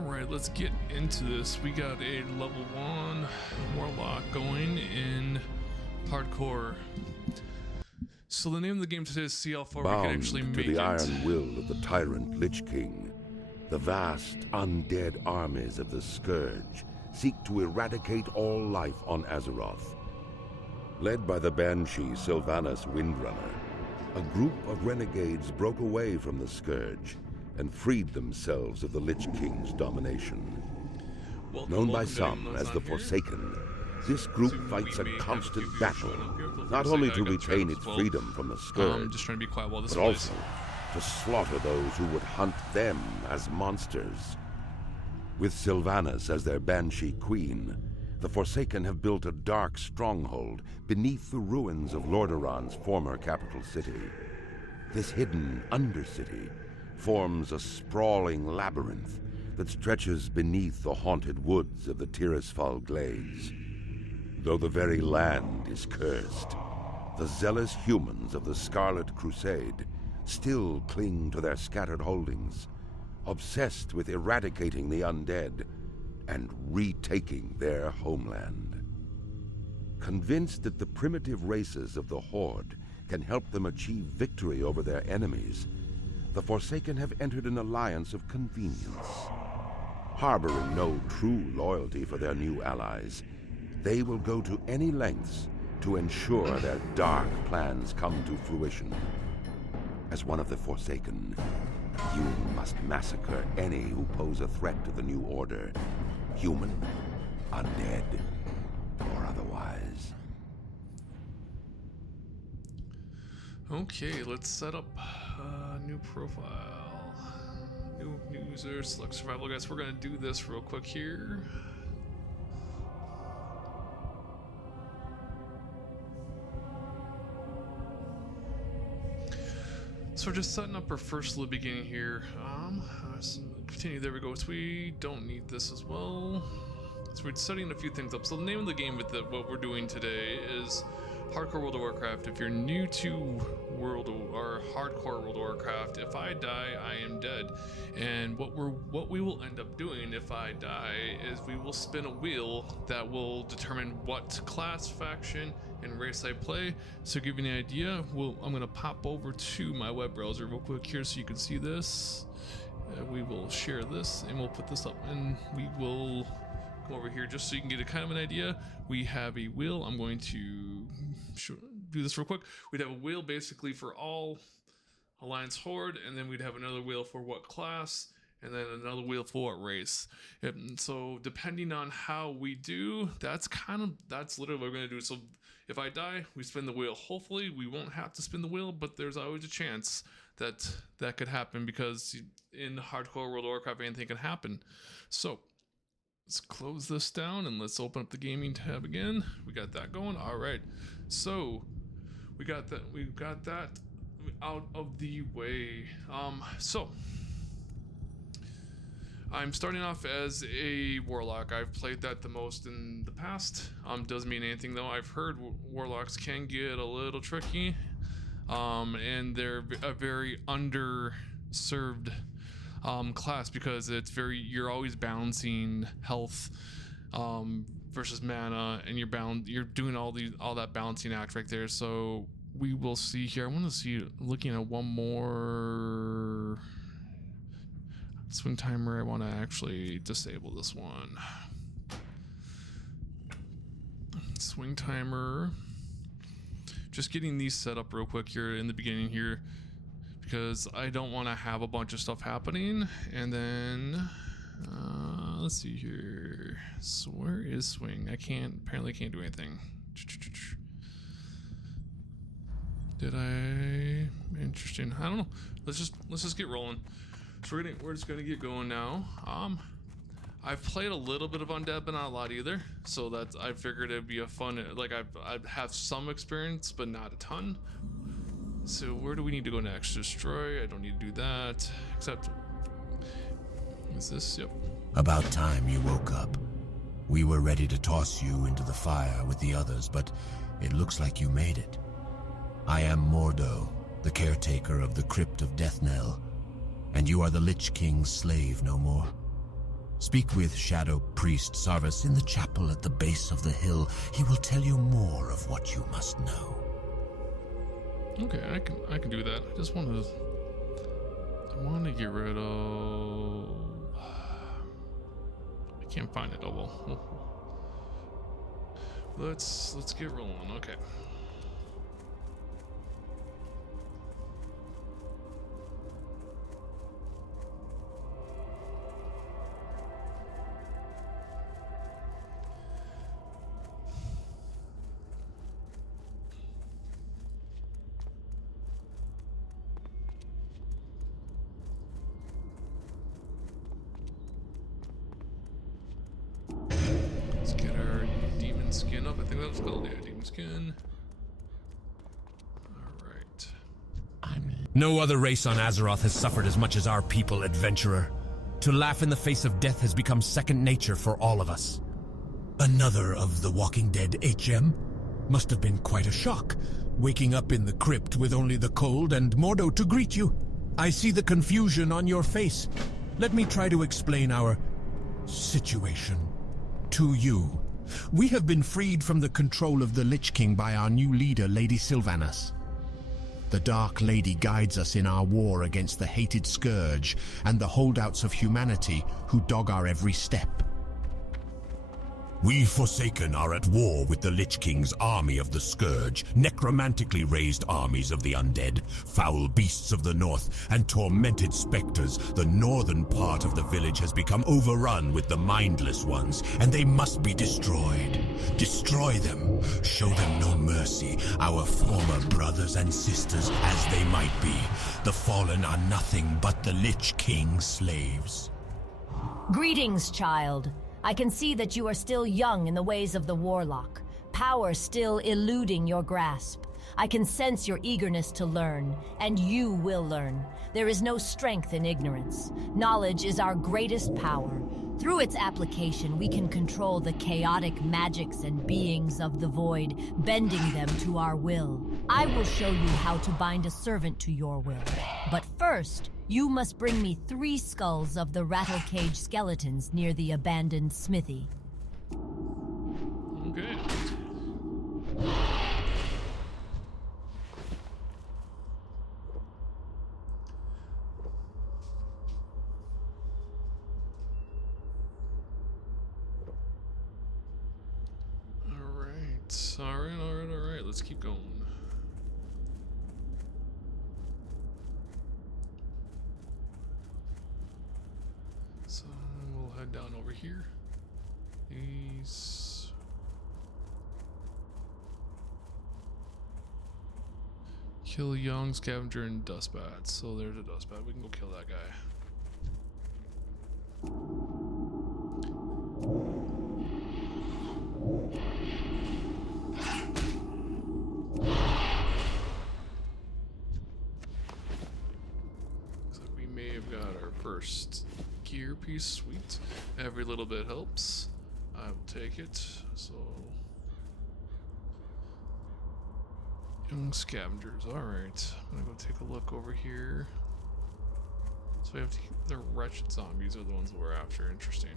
Alright, let's get into this. We got a level 1 Warlock going in Hardcore. So the name of the game today is see how far we can actually make it. Bound to the iron will of the tyrant Lich King, the vast undead armies of the Scourge seek to eradicate all life on Azeroth. Led by the Banshee Sylvanas Windrunner, a group of renegades broke away from the Scourge and freed themselves of the Lich King's domination. Known by some as the Forsaken, this group fights a constant battle, not only to retain its freedom from the Scourge, just trying to be quiet while this but also to slaughter those who would hunt them as monsters. With Sylvanas as their Banshee Queen, the Forsaken have built a dark stronghold beneath the ruins of Lordaeron's former capital city. This hidden Undercity forms a sprawling labyrinth that stretches beneath the haunted woods of the Tirisfal Glades. Though the very land is cursed, the zealous humans of the Scarlet Crusade still cling to their scattered holdings, obsessed with eradicating the undead and retaking their homeland. Convinced that the primitive races of the Horde can help them achieve victory over their enemies, the Forsaken have entered an alliance of convenience. Harboring no true loyalty for their new allies, they will go to any lengths to ensure their dark plans come to fruition. As one of the Forsaken, you must massacre any who pose a threat to the new order, human, undead, or otherwise. Okay, let's set up a new profile. New user, select survival. Guys, we're gonna do this real quick here. So we're just setting up our first little beginning here. Continue, there we go. So we don't need this as well. So we're setting a few things up. So the name of the game with what we're doing today is Hardcore World of Warcraft. If you're new to Hardcore World of Warcraft, if I die, I am dead. And what we will end up doing if I die is we will spin a wheel that will determine what class, faction, and race I play. So to give you an idea, I'm gonna pop over to my web browser real quick here so you can see this. We will share this and we'll put this up, and we will come over here just so you can get a kind of an idea. We have a wheel. I'm going to do this real quick. We'd have a wheel basically for all Alliance Horde, and then we'd have another wheel for what class, and then another wheel for what race. So depending on how we do, that's literally what we're going to do. So if I die, we spin the wheel. Hopefully we won't have to spin the wheel, but there's always a chance that could happen, because in Hardcore World of Warcraft anything can happen. So let's close this down and let's open up the gaming tab again. We got that going. All right. So we got that out of the way. So I'm starting off as a Warlock. I've played that the most in the past. Doesn't mean anything though. I've heard Warlocks can get a little tricky, and they're a very underserved class, because you're always balancing health versus mana, and you're doing all that balancing act right there. So we will see here. I want to see, looking at one more swing timer. I want to actually disable this one. Swing timer. Just getting these set up real quick here in the beginning here, because I don't want to have a bunch of stuff happening. And then let's see here. So where is swing? Apparently can't do anything. Interesting. I don't know. Let's just get rolling. So we're just gonna get going now. I've played a little bit of Undead, but not a lot either. So I figured it'd be a fun, like I'd have some experience, but not a ton. So where do we need to go next? Destroy. I don't need to do that. Except, is this? Yep. About time you woke up. We were ready to toss you into the fire with the others, but it looks like you made it. I am Mordo, the caretaker of the Crypt of Deathnell, and you are the Lich King's slave no more. Speak with Shadow Priest Sarvis in the chapel at the base of the hill. He will tell you more of what you must know. Okay, I can do that. I just want to. I want to get rid of. I can't find it. Oh well. Let's get rolling. Okay. Let's get our demon skin up. I think that was called, yeah, demon skin. Alright. No other race on Azeroth has suffered as much as our people, adventurer. To laugh in the face of death has become second nature for all of us. Another of the Walking Dead HM? Must have been quite a shock, waking up in the crypt with only the cold and Mordo to greet you. I see the confusion on your face. Let me try to explain our situation to you. We have been freed from the control of the Lich King by our new leader, Lady Sylvanas. The Dark Lady guides us in our war against the hated Scourge and the holdouts of humanity who dog our every step. We Forsaken are at war with the Lich King's army of the Scourge, necromantically raised armies of the undead, foul beasts of the north, and tormented specters. The northern part of the village has become overrun with the mindless ones, and they must be destroyed. Destroy them. Show them no mercy, our former brothers and sisters as they might be. The fallen are nothing but the Lich King's slaves. Greetings, child. I can see that you are still young in the ways of the Warlock, power still eluding your grasp. I can sense your eagerness to learn, and you will learn. There is no strength in ignorance. Knowledge is our greatest power. Through its application, we can control the chaotic magics and beings of the void, bending them to our will. I will show you how to bind a servant to your will. But first, you must bring me 3 skulls of the Rattlecage skeletons near the abandoned smithy. Okay. Alright. Let's keep going. So we'll head down over here. These. Kill young scavenger and dustbat. So there's a dustbat. We can go kill that guy. Looks like we may have got our first gear piece. Sweet. Every little bit helps. I will take it. So young scavengers. Alright. I'm gonna go take a look over here. So we have to keep the wretched zombies are the ones that we're after. Interesting.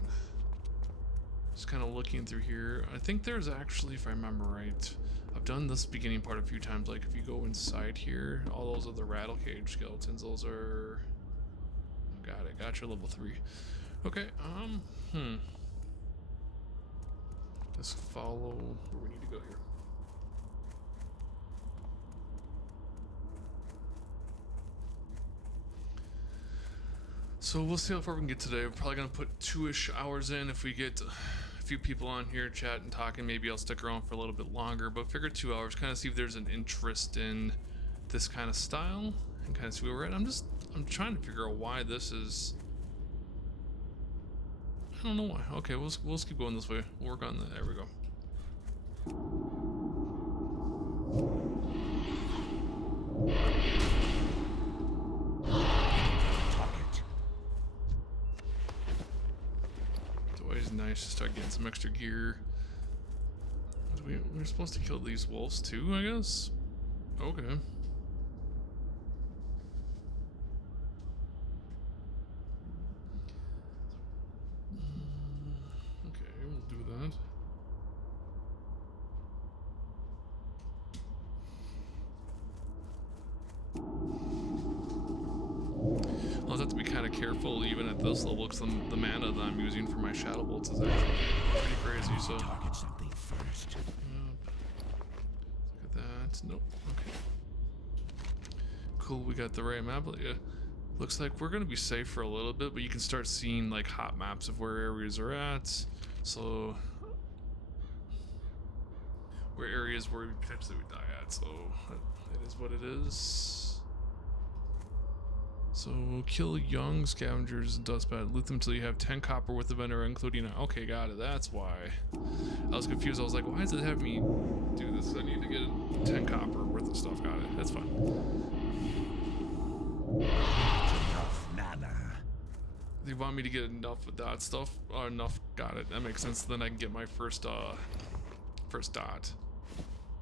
Just kind of looking through here. I think there's actually, if I remember right, I've done this beginning part a few times. Like if you go inside here, all those are the Rattlecage skeletons. Those are. Got it. Got your level 3. Okay. Just follow where we need to go here. So we'll see how far we can get today. We're probably gonna put 2-ish hours in. If we get a few people on here chatting, talking, maybe I'll stick around for a little bit longer. But figure 2 hours, kind of see if there's an interest in this kind of style and kind of see where we're at. I'm trying to figure out why this is. I don't know why. Okay, we'll just keep going this way. We'll work on that. There we go. It's always nice to start getting some extra gear. We're supposed to kill these wolves too, I guess? Okay. I'll just have to be kind of careful even at this level because the mana that I'm using for my Shadow Bolts is actually pretty crazy, so... Target something first. Look at that. Nope. Okay. Cool, we got the right map. Yeah. Looks like we're gonna be safe for a little bit, but you can start seeing like hot maps of where areas are at. So... where areas where we potentially would die at, so it is what it is. So kill young scavengers and dustbat, loot them until you have 10 copper with the vendor, including okay, got it. That's why I was confused. I was like, why does it have me do this? I need to get 10 copper worth of stuff. Got it. That's fine. Enough mana. They want me to get enough of that stuff. Enough. Got it. That makes sense. Then I can get my first dot.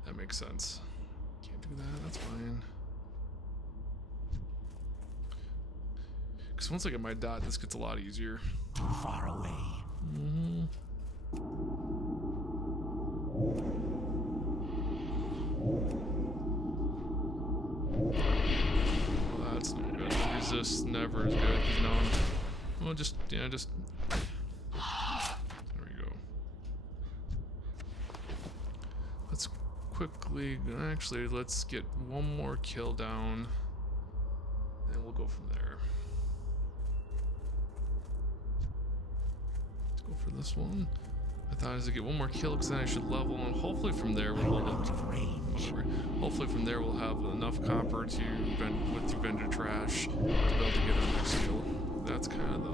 That makes sense. Can't do that. That's fine. Because once I get my dot, this gets a lot easier. Too far away. Well, that's not good. Resist never is good because now I'm... well, just... yeah, just... there we go. Let's quickly... actually, let's get one more kill down. And we'll go from there. For this one, I thought I was to get one more kill because then I should level, and hopefully from there we'll hopefully from there we'll have enough copper to with the vendor trash to be able to get our next kill. That's kind of the...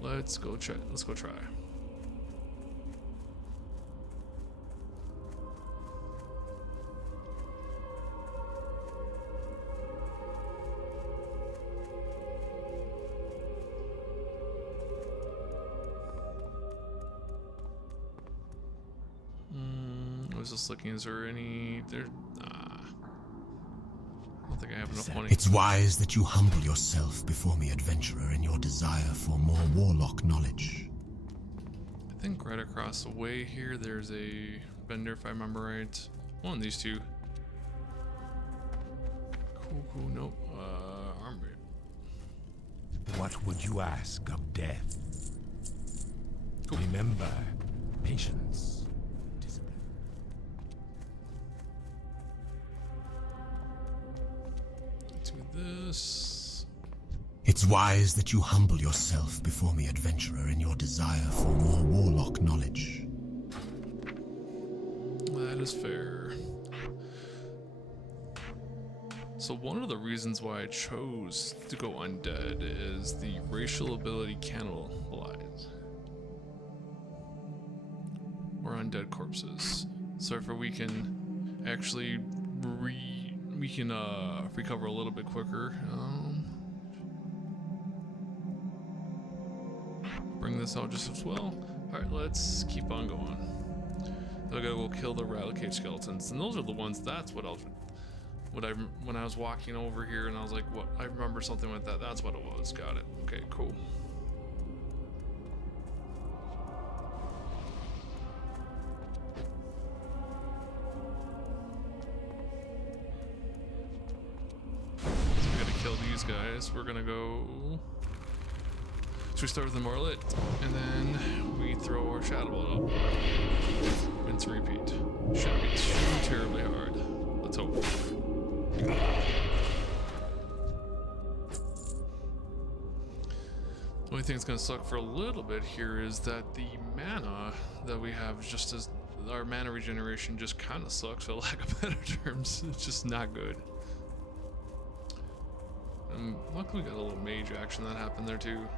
let's go check. Let's go try. I was just looking, is there any there? I don't think I have enough money. It's wise that you humble yourself before me, adventurer, in your desire for more warlock knowledge. I think right across the way here there's a vendor, if I remember right. One of these two. Cool, nope. Armory. What would you ask of death? Cool. Remember, patience. This. It's wise that you humble yourself before me, adventurer, in your desire for more warlock knowledge. That is fair. So one of the reasons why I chose to go undead is the racial ability cannibalize. Or undead corpses. So if we can actually recover a little bit quicker. Bring this out just as well. Alright, let's keep on going. I gotta go kill the Rattlecage skeletons. And those are the ones, that's what when I was walking over here and I was like, what? I remember something with that. That's what it was. Got it. Okay, cool. These guys, we're gonna go. So we start with the Morlet, and then we throw our Shadow Bolt up. Rinse and repeat. Shouldn't be too terribly hard. Let's hope. The only thing that's gonna suck for a little bit here is that the mana that we have, just as our mana regeneration, just kind of sucks, for lack of better terms. It's just not good. Luckily we got a little mage action that happened there too.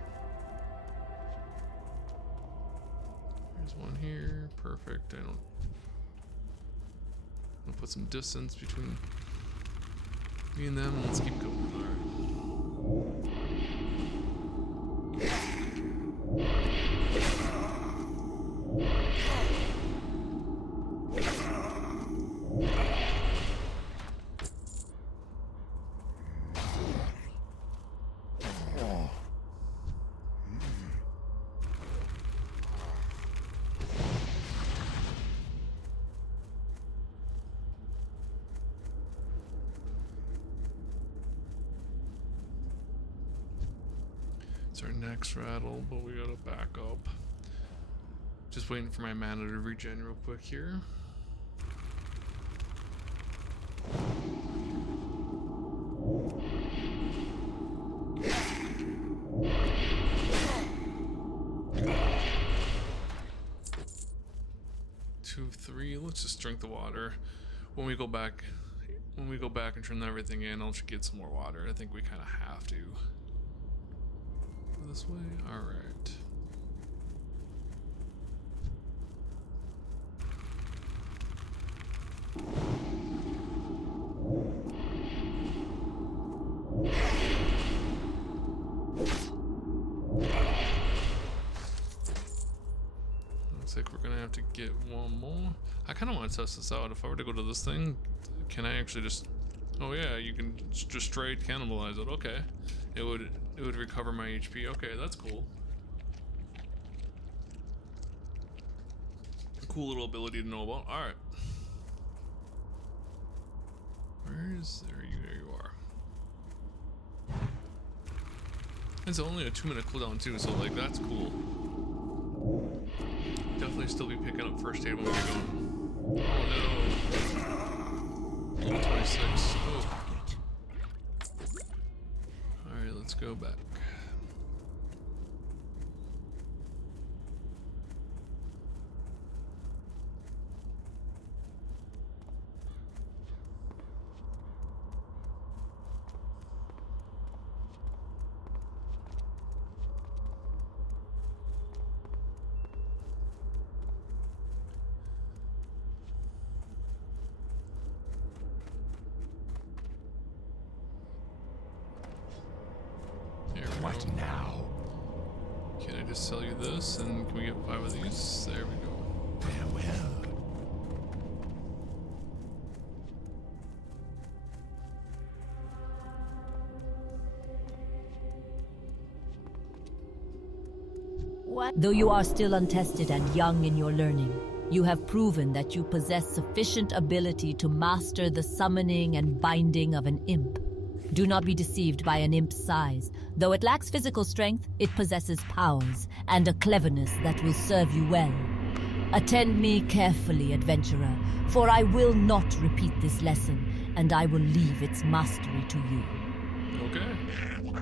There's one here. Perfect. I'll put some distance between me and them. Let's keep going. It's our next rattle, but we gotta back up. Just waiting for my mana to regen real quick here. Two, three. Let's just drink the water. When we go back and turn everything in, I'll just get some more water. I think we kind of have to. Go this way. All right. Looks like we're gonna have to get one more. I kind of want to test this out. If I were to go to this thing, can I actually just? Oh yeah, you can just straight cannibalize it. Okay, it would recover my HP. Okay, that's cool. A cool little ability to know about. All right. Where is there? There you are. It's only a 2-minute cooldown too, so like that's cool. Definitely still be picking up first aid when we get going. Oh no. Level 26. Oh. Alright, let's go back. What now? Can I just sell you this and can we get 5 of these? There we go. Farewell. Though you are still untested and young in your learning, you have proven that you possess sufficient ability to master the summoning and binding of an imp. Do not be deceived by an imp's size. Though it lacks physical strength, it possesses powers and a cleverness that will serve you well. Attend me carefully, adventurer, for I will not repeat this lesson, and I will leave its mastery to you. Okay,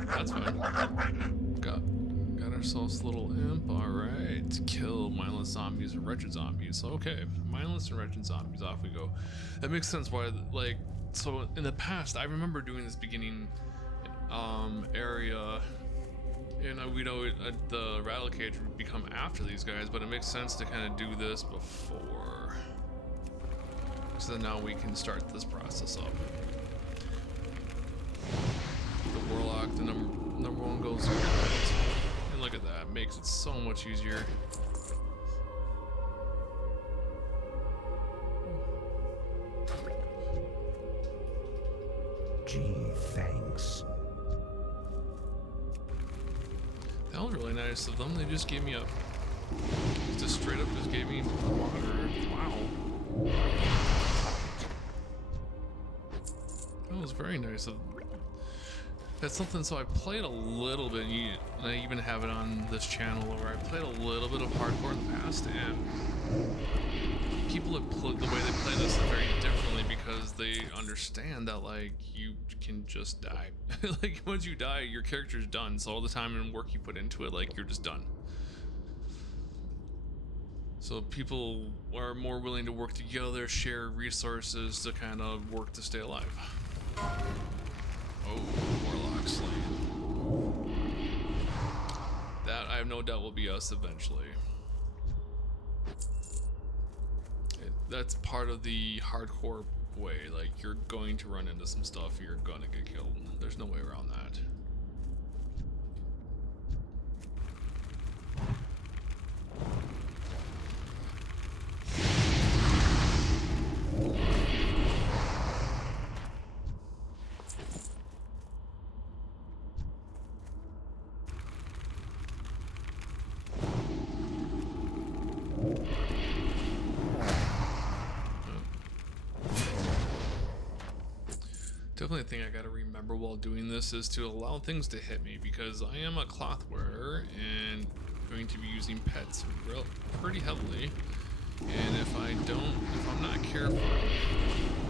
that's fine. Got ourselves a little imp. Alright. Kill mindless zombies and wretched zombies. Okay, mindless and wretched zombies. Off we go. That makes sense why, like, so in the past, I remember doing this beginning area, and we know the rattle cage would become after these guys, but it makes sense to kind of do this before, so that now we can start this process up. The warlock, the number one goes here, and look at that, makes it so much easier. Gee, thanks. That was really nice of them. They just gave me just straight up just gave me water. Wow. That was very nice of them. That's something, so I played a little bit, and I even have it on this channel where I played a little bit of hardcore in the past, and people have played the way they play this very differently because they understand that, like, you can just die. Like, once you die, your character's done, so all the time and work you put into it, like, you're just done. So people are more willing to work together, share resources to kind of work to stay alive. Oh, warlock slain. That, I have no doubt, will be us eventually. That's part of the hardcore way. Like, you're going to run into some stuff, you're gonna get killed. There's no way around that. Definitely a thing I gotta remember while doing this is to allow things to hit me, because I am a cloth wearer and going to be using pets pretty heavily. And if I'm not careful,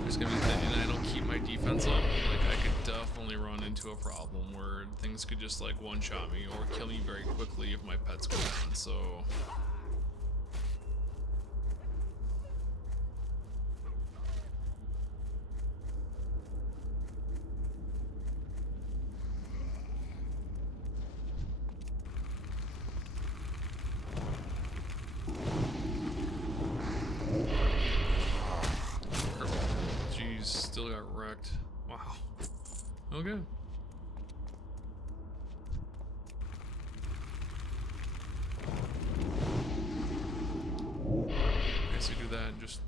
there's gonna be and I don't keep my defense up, like I could definitely run into a problem where things could just like one-shot me or kill me very quickly if my pets go down. So still got wrecked. Wow. Okay. I guess you do that and just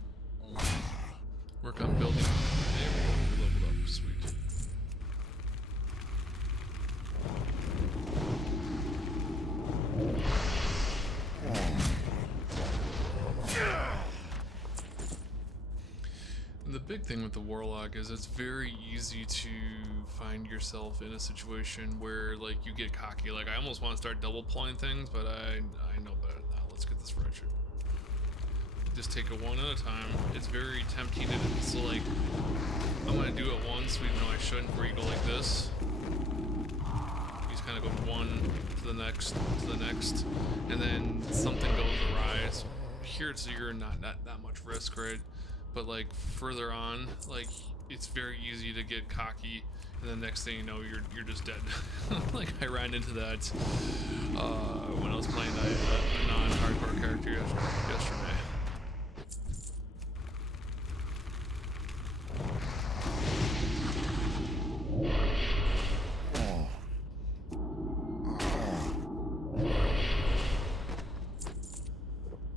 work on building. There we go. We leveled up. Sweet. And the big thing with the Warlock is it's very easy to find yourself in a situation where like you get cocky. Like I almost want to start double pulling things, but I know better than that. Let's get this ratchet. Just take it one at a time. It's very tempting to so like I'm gonna do it once, even though I shouldn't, where you go like this. You just kind of go one to the next, and then something goes awry. So here it's you're not that much risk, right? But like further on, like it's very easy to get cocky, and the next thing you know, you're just dead. Like I ran into that when I was playing a non-hardcore character yesterday.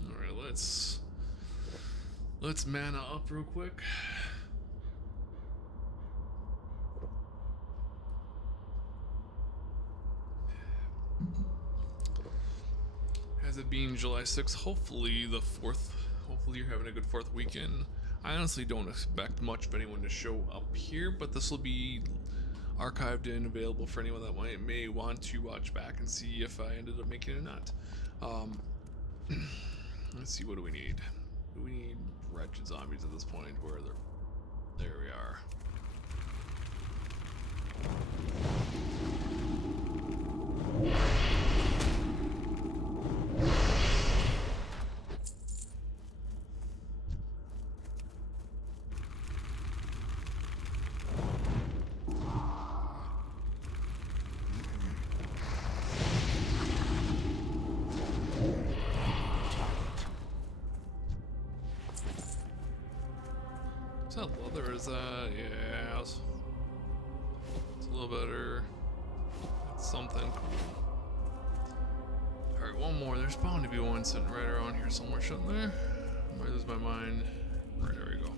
All right, let's mana up real quick. As it being July 6th, hopefully you're having a good 4th weekend. I honestly don't expect much of anyone to show up here, but this will be archived and available for anyone that may want to watch back and see if I ended up making it or not. Let's see, what do we need? Do we need wretched zombies at this point? Where are they? There we are. Is that leather? Is that? Yeah. It's a little better. It's something cool. Alright, one more. There's bound to be one sitting right around here somewhere, shouldn't there? I might lose my mind. Right, there we go.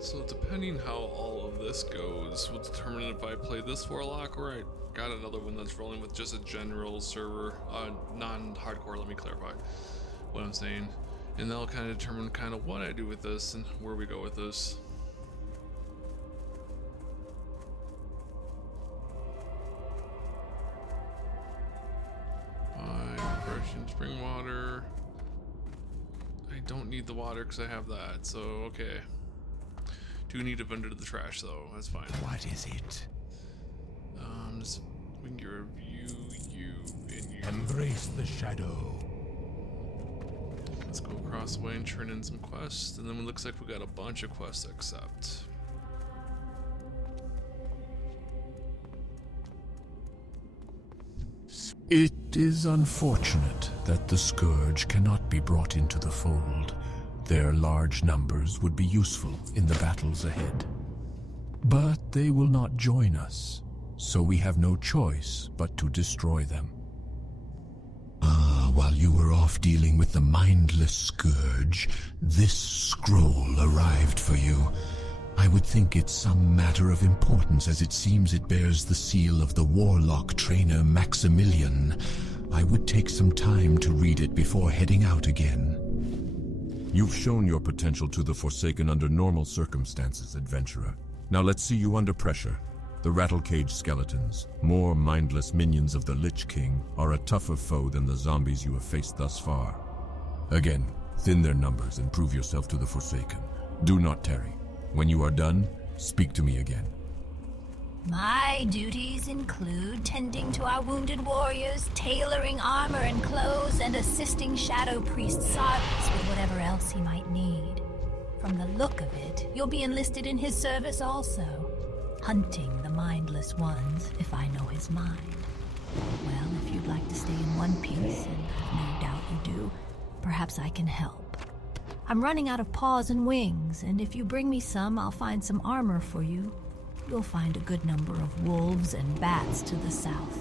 So depending how all of this goes will determine if I play this Warlock or I got another one that's rolling with just a general server, non-hardcore, let me clarify what I'm saying. And that'll kind of determine kind of what I do with this and where we go with this. Refreshing spring water. I don't need the water because I have that, so okay. Do need it under the trash though, that's fine. What is it? We can get a view, you, and you. Embrace the shadow. Let's go across the way and turn in some quests, and then it looks like we got a bunch of quests to accept. It is unfortunate that the Scourge cannot be brought into the fold. Their large numbers would be useful in the battles ahead. But they will not join us, so we have no choice but to destroy them. While you were off dealing with the mindless Scourge, this scroll arrived for you. I would think it's some matter of importance, as it seems it bears the seal of the warlock trainer Maximilian. I would take some time to read it before heading out again. You've shown your potential to the Forsaken under normal circumstances, adventurer. Now let's see you under pressure. The Rattlecage skeletons, more mindless minions of the Lich King, are a tougher foe than the zombies you have faced thus far. Again, thin their numbers and prove yourself to the Forsaken. Do not tarry. When you are done, speak to me again. My duties include tending to our wounded warriors, tailoring armor and clothes, and assisting Shadow Priest Sarvis with whatever else he might need. From the look of it, you'll be enlisted in his service also, hunting the mindless ones, if I know his mind. Well, if you'd like to stay in one piece, and I've no doubt you do, perhaps I can help. I'm running out of paws and wings, and if you bring me some, I'll find some armor for you. You'll find a good number of wolves and bats to the south.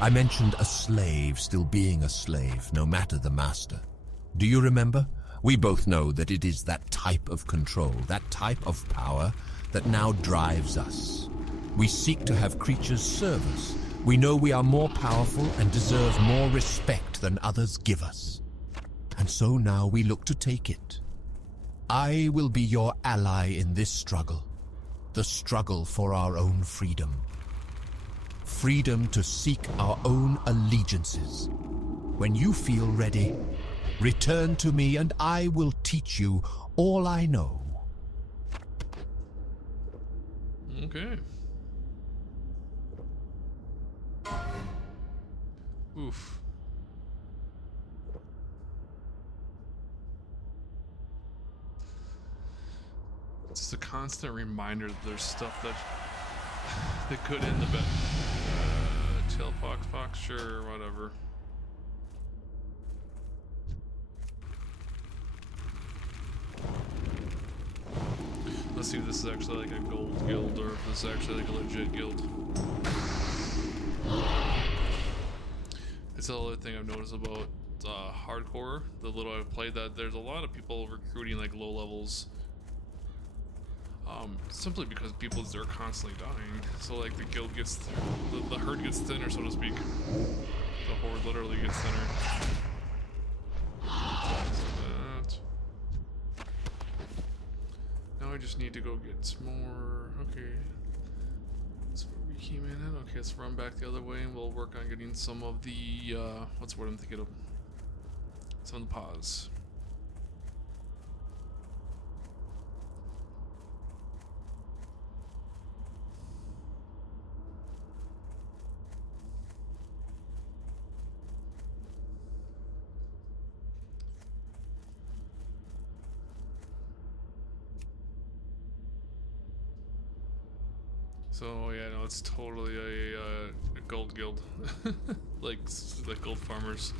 I mentioned a slave still being a slave, no matter the master. Do you remember? We both know that it is that type of control, that type of power, that now drives us. We seek to have creatures serve us. We know we are more powerful and deserve more respect than others give us. And so now we look to take it. I will be your ally in this struggle. The struggle for our own freedom. Freedom to seek our own allegiances. When you feel ready, return to me and I will teach you all I know. Okay. Oof. It's just a constant reminder that there's stuff that could end the bet. Tail fox, sure, whatever. Let's see if this is actually like a gold guild or if this is actually like a legit guild. It's the other thing I've noticed about hardcore, the little I've played, that there's a lot of people recruiting like low levels. Simply because they're constantly dying. So like the guild gets, the herd gets thinner, so to speak. The horde literally gets thinner. So that. Now I just need to go get more. Okay. That's where we came in at. Okay, let's run back the other way and we'll work on getting some of the, what's the word I'm thinking of? Some of the paws. So yeah, no, it's totally a gold guild, like gold farmers.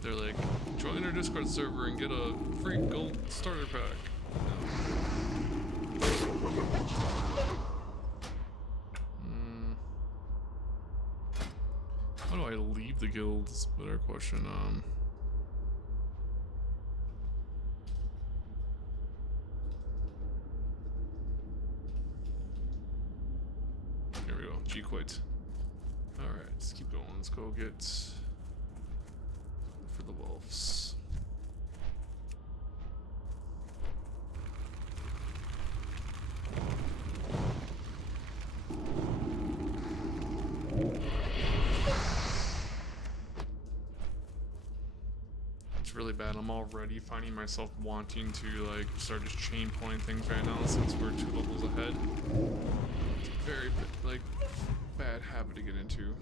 They're like, join our Discord server and get a free gold starter pack. How do I leave the guild? That's a better question. Here we go. G-quit. Alright, let's keep going. Let's go get for the wolves. It's really bad. I'm already finding myself wanting to like start just chain pulling things right now since we're 2 levels ahead. It's a very like bad habit to get into.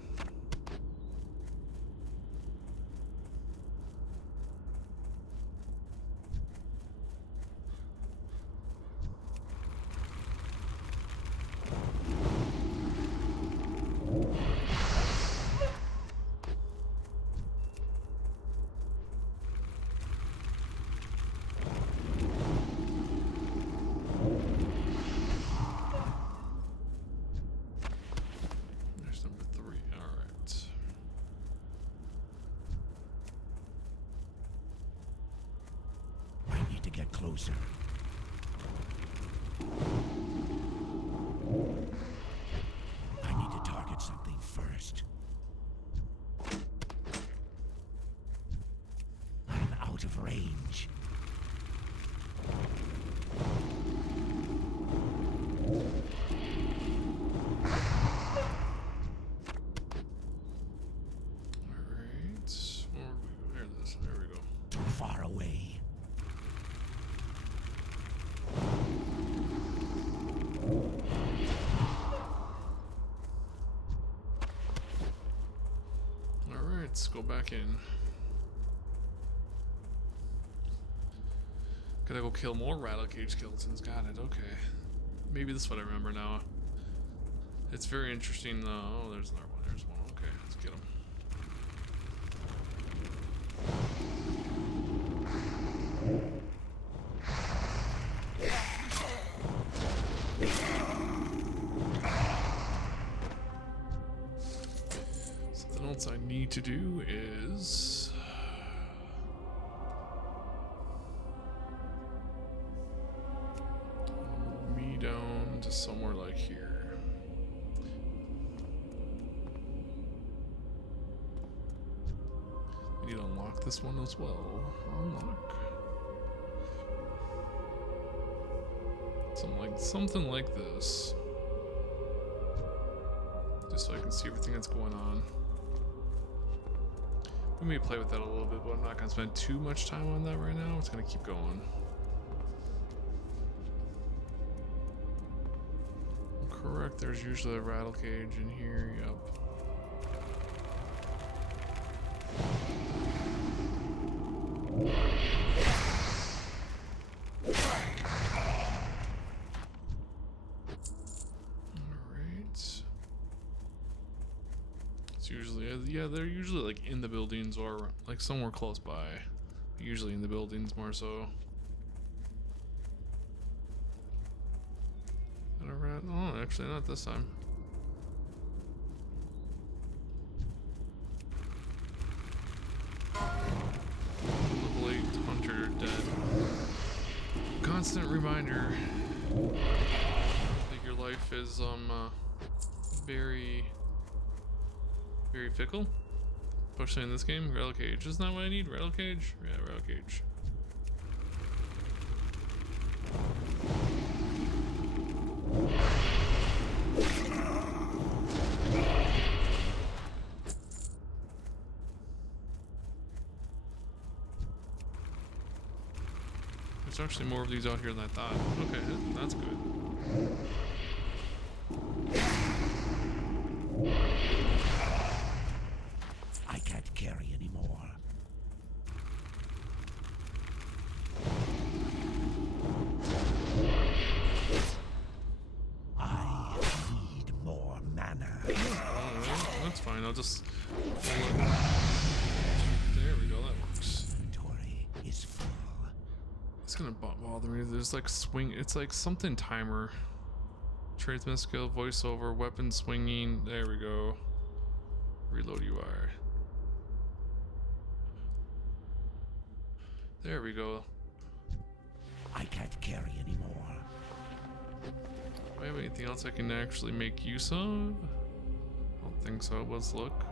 Closer. out of range. Alright. There we go. Too far away. Alright, let's go back in. Gotta go kill more rattle cage skeletons. Got it, okay. Maybe this is what I remember now. It's very interesting though. Oh, there's another one. There's one. Okay, let's get him. Something else I need to do is move me down to somewhere like here. We need to unlock this one as well. Unlock. Something like this. Just so I can see everything that's going on. We may play with that a little bit, but I'm not going to spend too much time on that right now. It's going to keep going. I'm correct, there's usually a rattle cage in here. Yep. It's usually, yeah, they're usually like in the buildings or like somewhere close by. Usually in the buildings more so. Got a rat? Oh, actually not this time. Level 8 hunter dead. Constant reminder that your life is very fickle, especially in this game. Rattle cage is not what I need. Rattle cage, yeah, rattle cage. There's actually more of these out here than I thought. Okay, that's good. I can't carry anymore. I need more mana. That's fine. I'll just. There we go. That works. Inventory is full. It's gonna bother me. There's like swing. It's like something timer. Tradesman skill, voiceover, weapon swinging. There we go. Reload UI. There we go. I can't carry anymore. Do I have anything else I can actually make use of? I don't think so. Let's look.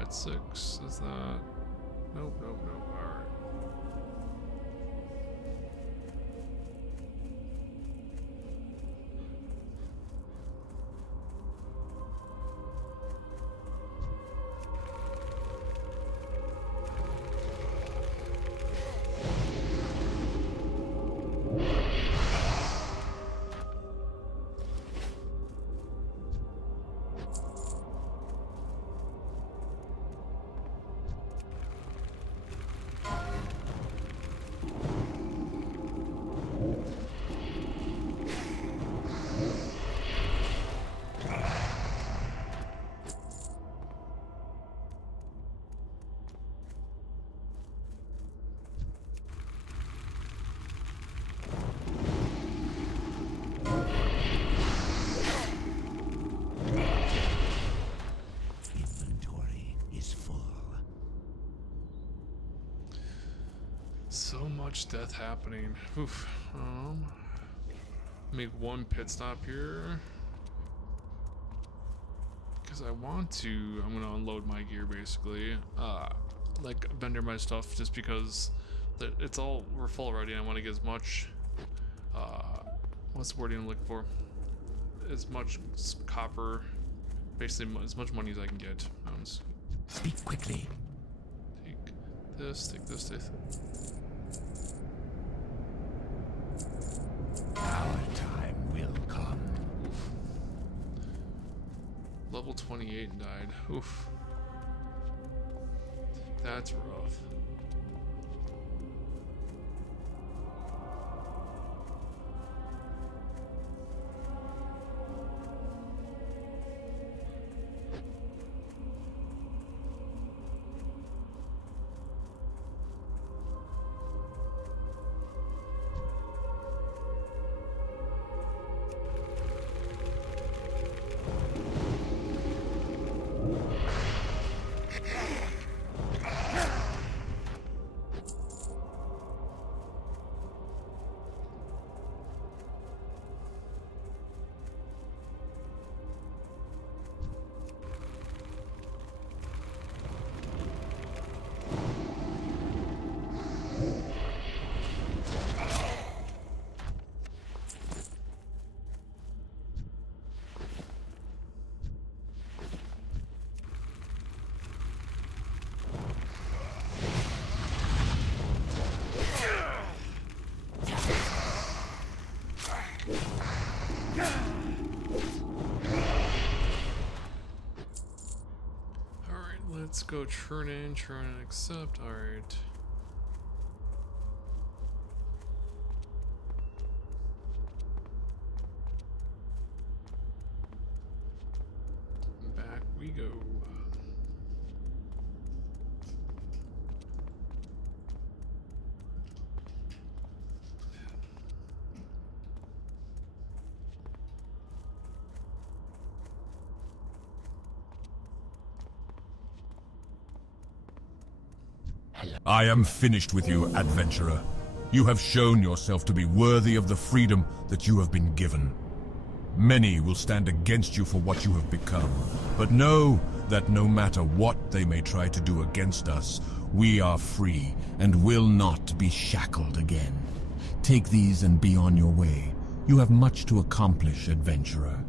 At 6, is that? Nope, nope, nope. Alright. So much death happening. Oof. Make one pit stop here. Because I want to. I'm going to unload my gear basically. like vendor my stuff just because it's all, we're full already. I want to get as much what's the wording I'm looking for, as much copper, basically as much money as I can get. Speak quickly. Take this, take this, take this. Our time will come. Oof. Level 28 died. Oof. That's rough. Let's go turn in, accept. Alright. Back we go. I am finished with you, adventurer. You have shown yourself to be worthy of the freedom that you have been given. Many will stand against you for what you have become, but know that no matter what they may try to do against us, we are free and will not be shackled again. Take these and be on your way. You have much to accomplish, adventurer.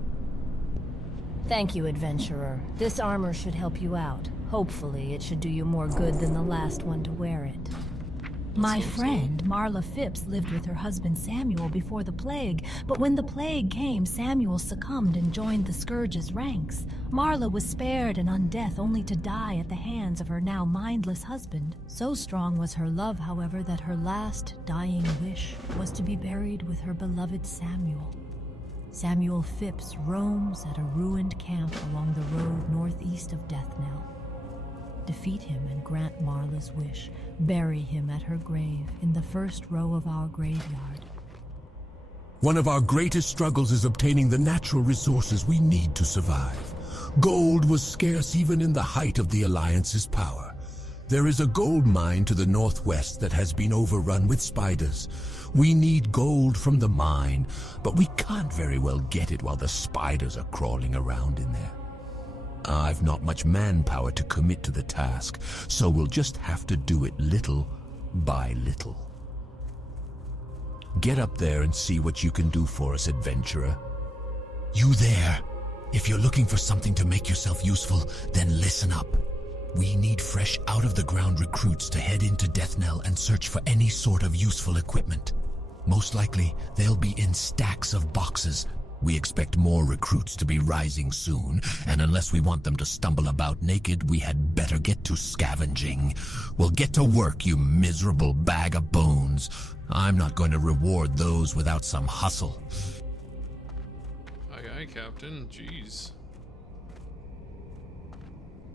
Thank you, adventurer. This armor should help you out. Hopefully, it should do you more good than the last one to wear it. My friend, Marla Phipps, lived with her husband Samuel before the plague, but when the plague came, Samuel succumbed and joined the Scourge's ranks. Marla was spared and on death only to die at the hands of her now mindless husband. So strong was her love, however, that her last dying wish was to be buried with her beloved Samuel. Samuel Phipps roams at a ruined camp along the road northeast of Deathnell. Defeat him and grant Marla's wish. Bury him at her grave in the first row of our graveyard. One of our greatest struggles is obtaining the natural resources we need to survive. Gold was scarce even in the height of the Alliance's power. There is a gold mine to the northwest that has been overrun with spiders. We need gold from the mine, but we can't very well get it while the spiders are crawling around in there. I've not much manpower to commit to the task, so we'll just have to do it little by little. Get up there and see what you can do for us, adventurer. You there! If you're looking for something to make yourself useful, then listen up. We need fresh out-of-the-ground recruits to head into Deathnell and search for any sort of useful equipment. Most likely, they'll be in stacks of boxes. We expect more recruits to be rising soon, and unless we want them to stumble about naked, we had better get to scavenging. Well, get to work, you miserable bag of bones. I'm not going to reward those without some hustle. Aye, aye, Captain. Jeez.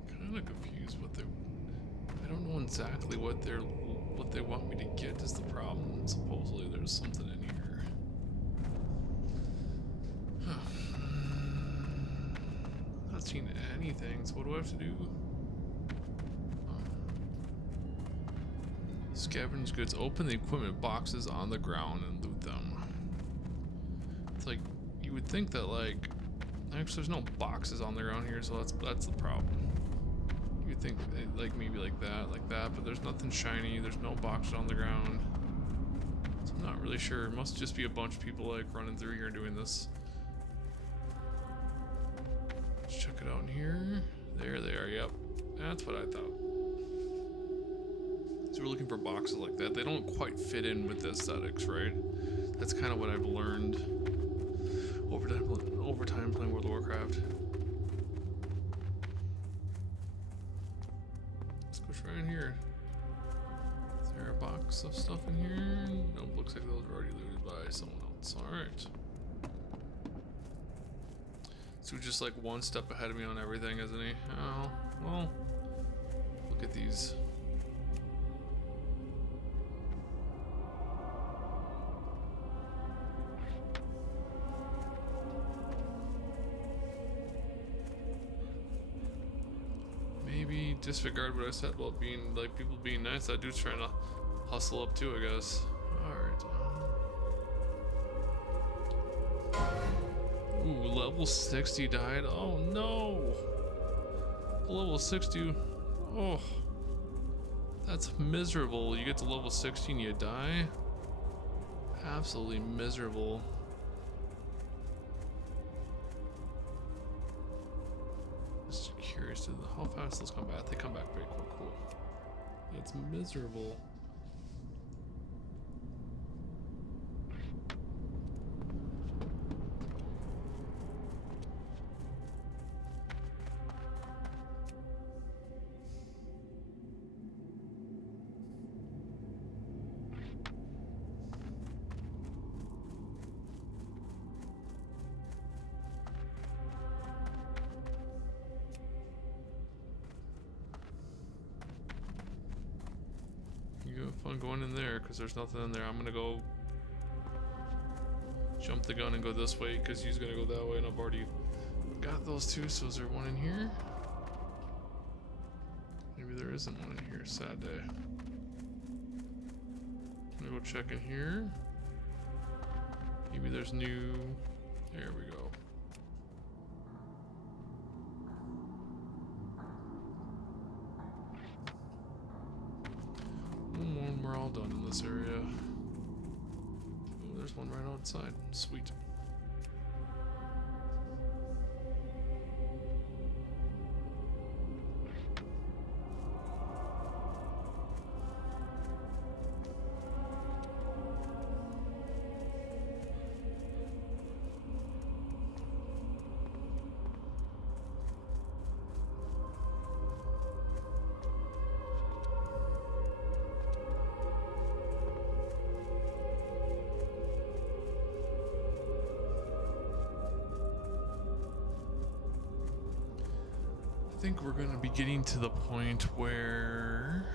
Kind of confused what they... I don't know exactly what they want me to get is the problem. Supposedly there's something in here. Not seen anything, so what do I have to do? Scavenge goods. Open the equipment boxes on the ground and loot them. It's like, you would think that, like, actually there's no boxes on the ground here, so that's the problem. You'd think like maybe like that, but there's nothing shiny. There's no boxes on the ground. So I'm not really sure. It must just be a bunch of people like running through here doing this. Let's check it out in here. There they are. Yep, that's what I thought. So we're looking for boxes like that. They don't quite fit in with the aesthetics, right? That's kind of what I've learned over time playing World of Warcraft. Let's go try in here. Is there a box of stuff in here? Nope, looks like those were already looted by someone else. Alright. So just like one step ahead of me on everything, isn't he? Oh, well, look at these. Maybe disregard what I said about being like people being nice. That dude's trying to hustle up too, I guess. Alright. Ooh, level 60 died. Oh no! Level 60. Oh, that's miserable. You get to level 60 and you die? Absolutely miserable. Just curious to how fast those come back. They come back very quick. Cool. That's miserable. You have fun going in there because there's nothing in there. I'm gonna go jump the gun and go this way because he's gonna go that way, and I've already got those two. So is there one in here? Maybe there isn't one in here. Sad day. I'm gonna go check in here. Maybe there's new. There we go. We're all done in this area. Oh, there's one right outside. Sweet. I think we're gonna be getting to the point where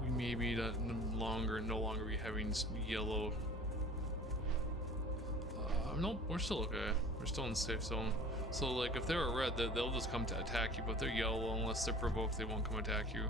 we maybe no longer be having yellow. Nope, we're still okay. We're still in the safe zone. So like if they were red, they'll just come to attack you, but they're yellow unless they're provoked, they won't come attack you.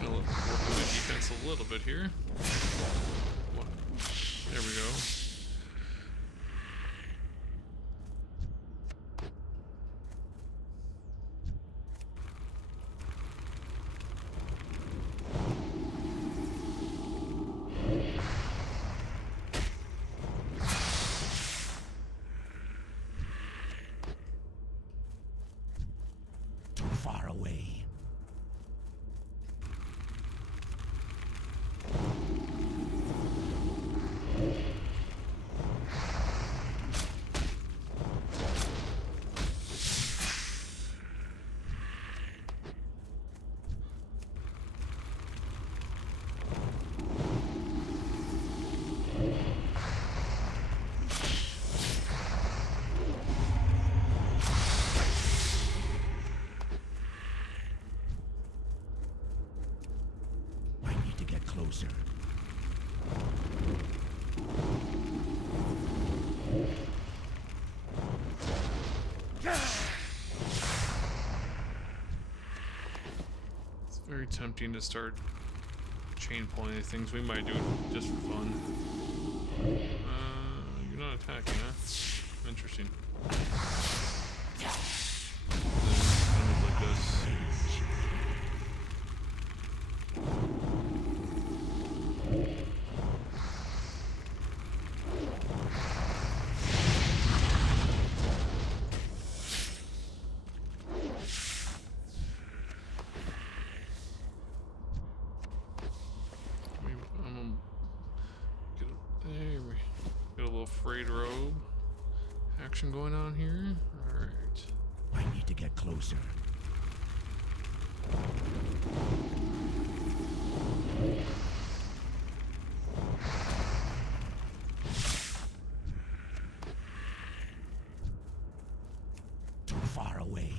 Gonna work on my defense a little bit here. There we go. Too far away. Very tempting to start chain pulling these things. We might do it just for fun. You're not attacking, huh? Interesting. Then kind of like this. Frayed robe action going on here. All right. I need to get closer. Too far away.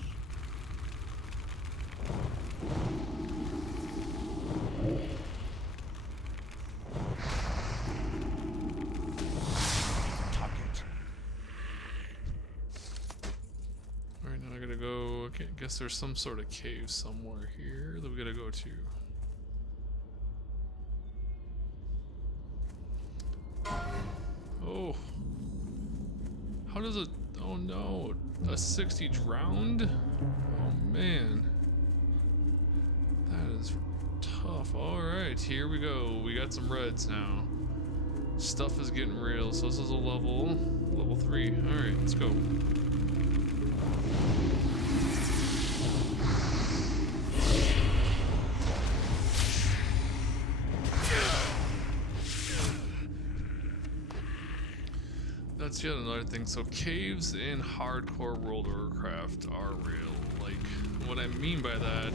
Okay, I guess there's some sort of cave somewhere here that we gotta go to. Oh. How does it... Oh no. A 60 drowned? Oh man. That is tough. Alright, here we go. We got some reds now. Stuff is getting real. So this is a level 3. Alright, let's go. That's yet another thing. So caves in hardcore World of Warcraft are real. Like, what I mean by that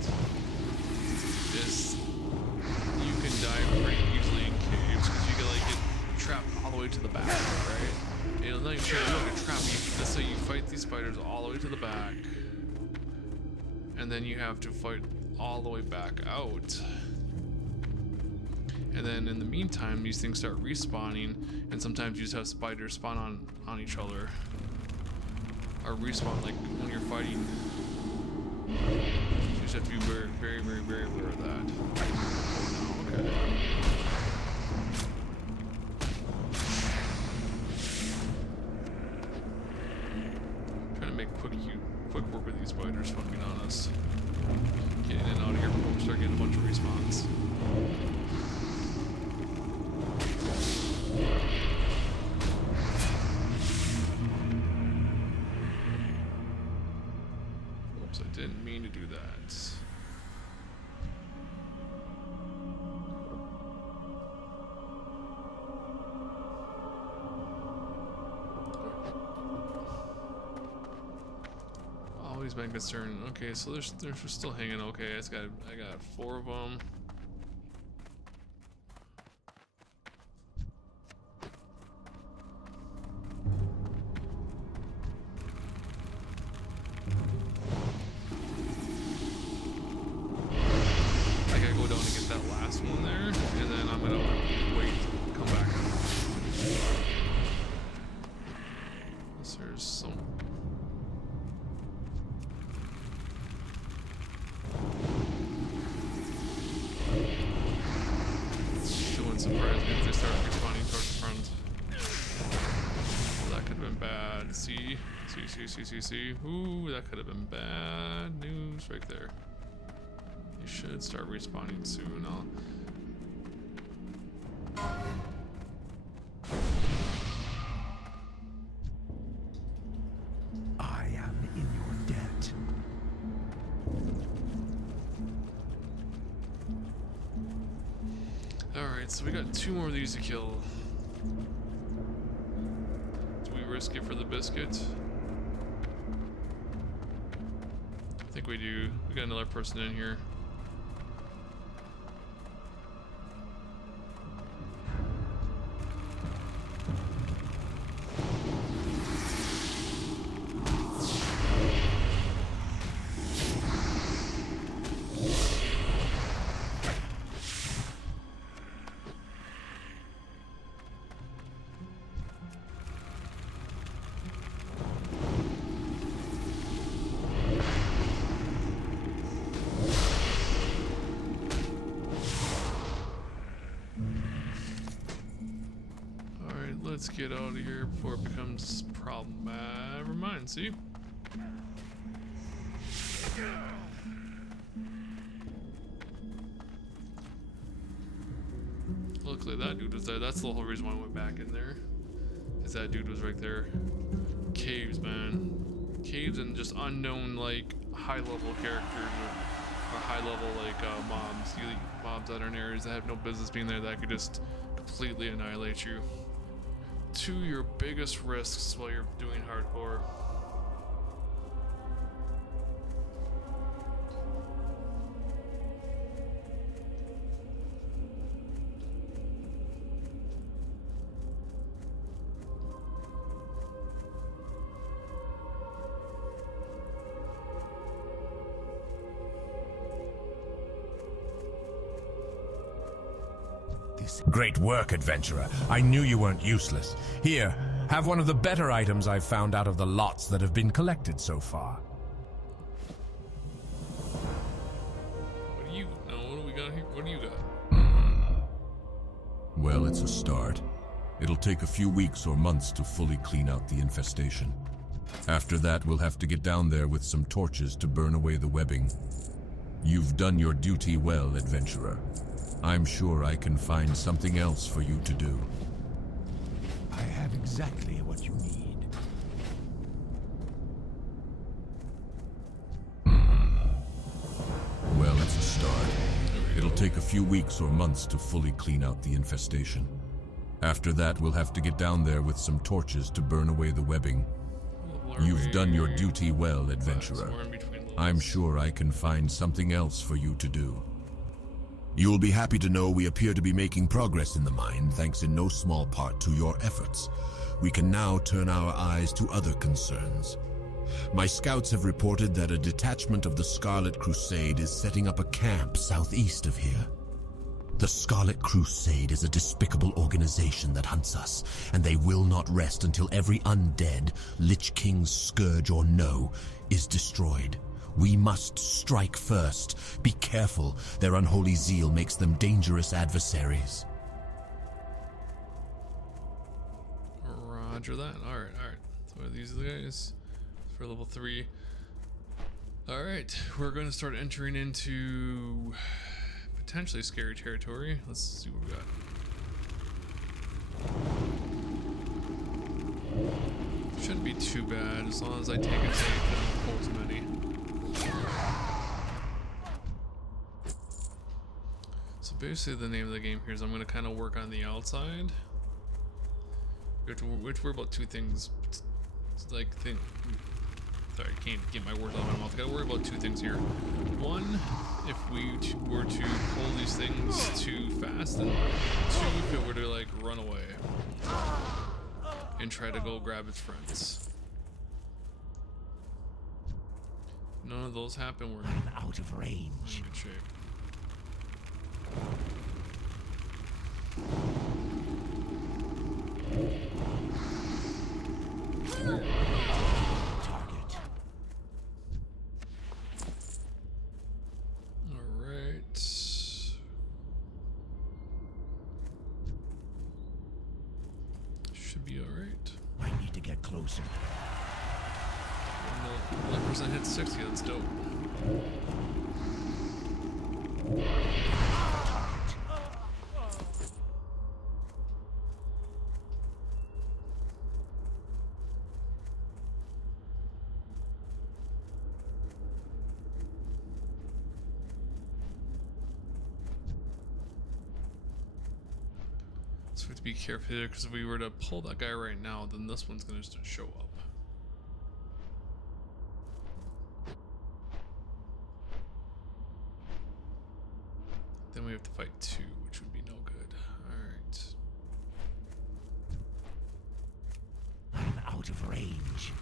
is you can die pretty easily in caves because you can like get trapped all the way to the back, right? You know, not even sure you don't get trapped. Let's say you fight these spiders all the way to the back, and then you have to fight all the way back out. And then in the meantime, these things start respawning, and sometimes you just have spiders spawn on each other. Or respawn, like when you're fighting. You just have to be very, very, very, very aware of that. Oh no, okay. Trying to make quick work with these spiders, if I'm being honest. Getting in and out of here before we start getting a bunch of respawns. Oops, I didn't mean to do that. Always been concerned. Okay, so they're still hanging. Okay, I got 4 of them. See. Ooh, that could have been bad news right there. You should start respawning soon. I am in your debt. Alright, so we got 2 more of these to kill. Do we risk it for the biscuit? I think we do. We got another person in here. let's get out of here before it becomes a problem. Never mind, see? Luckily that dude was there. That's the whole reason why I went back in there. Is that dude was right there. Caves, man. Caves and just unknown, like, high-level characters or high-level, like, mobs. Mobs that are in areas that have no business being there that could just completely annihilate you. To your biggest risks while you're doing hardcore. Great work, adventurer. I knew you weren't useless. Here, have one of the better items I've found out of the lots that have been collected so far. What do you know? What do we got here? What do you got? Well, it's a start. It'll take a few weeks or months to fully clean out the infestation. After that, we'll have to get down there with some torches to burn away the webbing. You've done your duty well, adventurer. I'm sure I can find something else for you to do. I have exactly what you need. Well, it's a start. It'll take a few weeks or months to fully clean out the infestation. After that, we'll have to get down there with some torches to burn away the webbing. You've done your duty well, adventurer. I'm sure I can find something else for you to do. You will be happy to know we appear to be making progress in the mine, thanks in no small part to your efforts. We can now turn our eyes to other concerns. My scouts have reported that a detachment of the Scarlet Crusade is setting up a camp southeast of here. The Scarlet Crusade is a despicable organization that hunts us, and they will not rest until every undead, Lich King's scourge or no, is destroyed. We must strike first. Be careful. Their unholy zeal makes them dangerous adversaries. Roger that. Alright, alright. So these are the guys for level 3. Alright, we're going to start entering into potentially scary territory. Let's see what we got. Shouldn't be too bad as long as I take a safe and pull as many. So basically the name of the game here is I'm going to kind of work on the outside. We have to worry about two things. Sorry, I can't get my words out of my mouth. I gotta worry about two things here. One, if we were to pull these things too fast, and two, if it were to like run away and try to go grab its friends. None of those happen, we're I'm out of range. in good shape. Target. Alright. Should be alright. I need to get closer. One person hit 60, that's dope. So we have to be careful here, because if we were to pull that guy right now, then this one's going to just show up. Then we have to fight two, which would be no good. Alright. I'm out of range.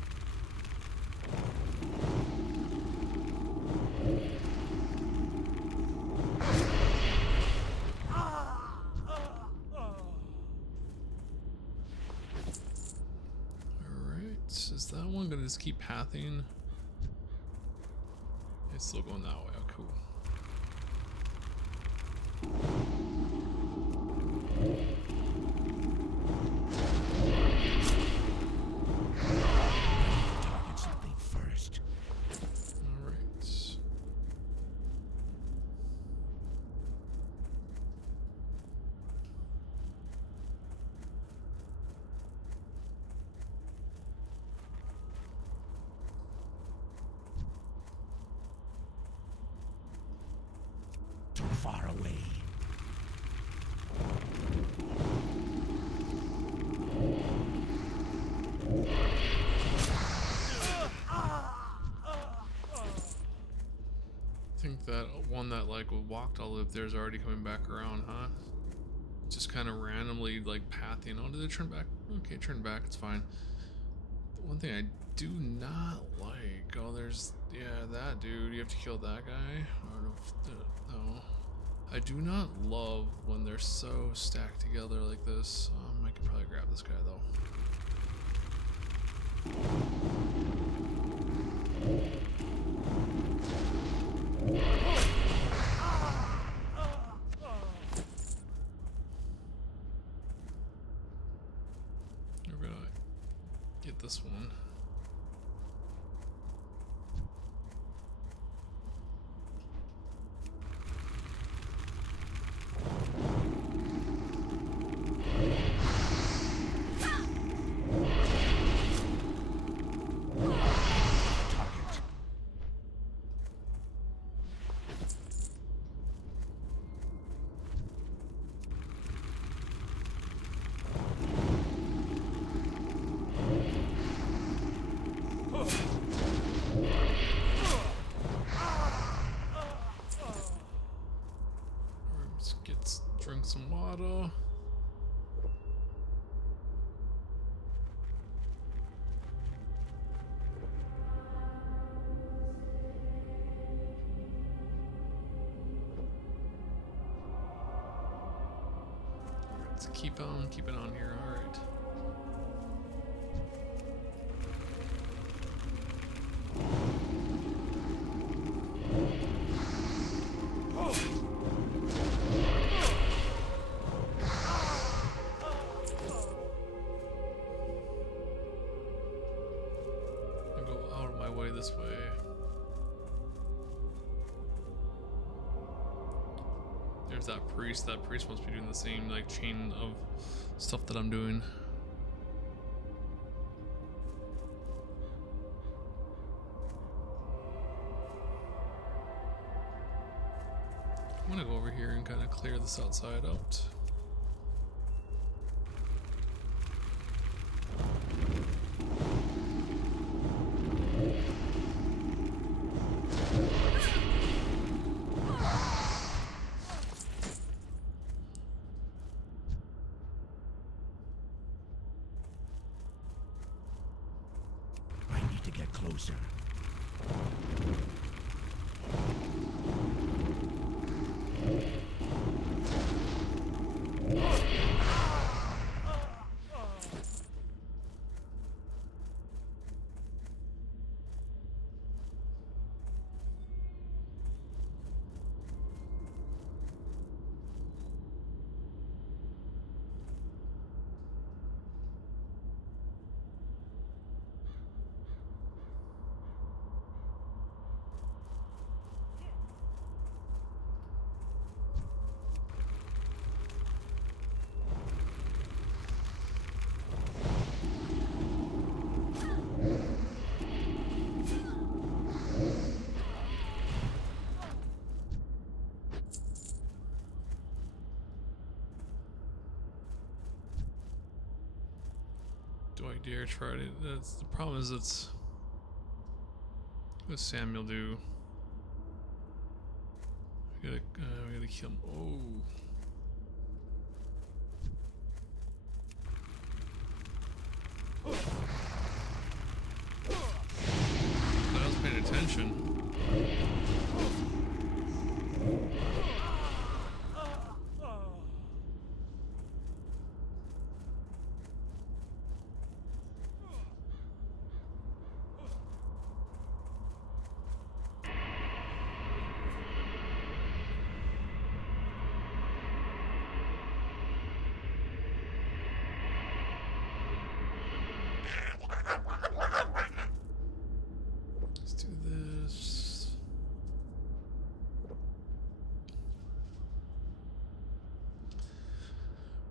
Alright, is that one gonna just keep pathing? It's still going that way, oh cool. far away. I think that one that like walked all the way up there is already coming back around, huh? Just kind of randomly like pathing. Oh, did it turn back? Okay, turn back. It's fine. The one thing I do not like. Oh, there's that dude. You have to kill that guy. No. I do not love when they're so stacked together like this. I could probably grab this guy though. We're gonna get this one. Drink some water. Let's keep it on here. All right. This way. There's that priest. That priest must be doing the same like chain of stuff that I'm doing. I'm gonna go over here and kind of clear this outside out. Closer. Do I dare try to? That's the problem. Is it's what does Samuel do? We gotta kill him. Oh. I was paying attention.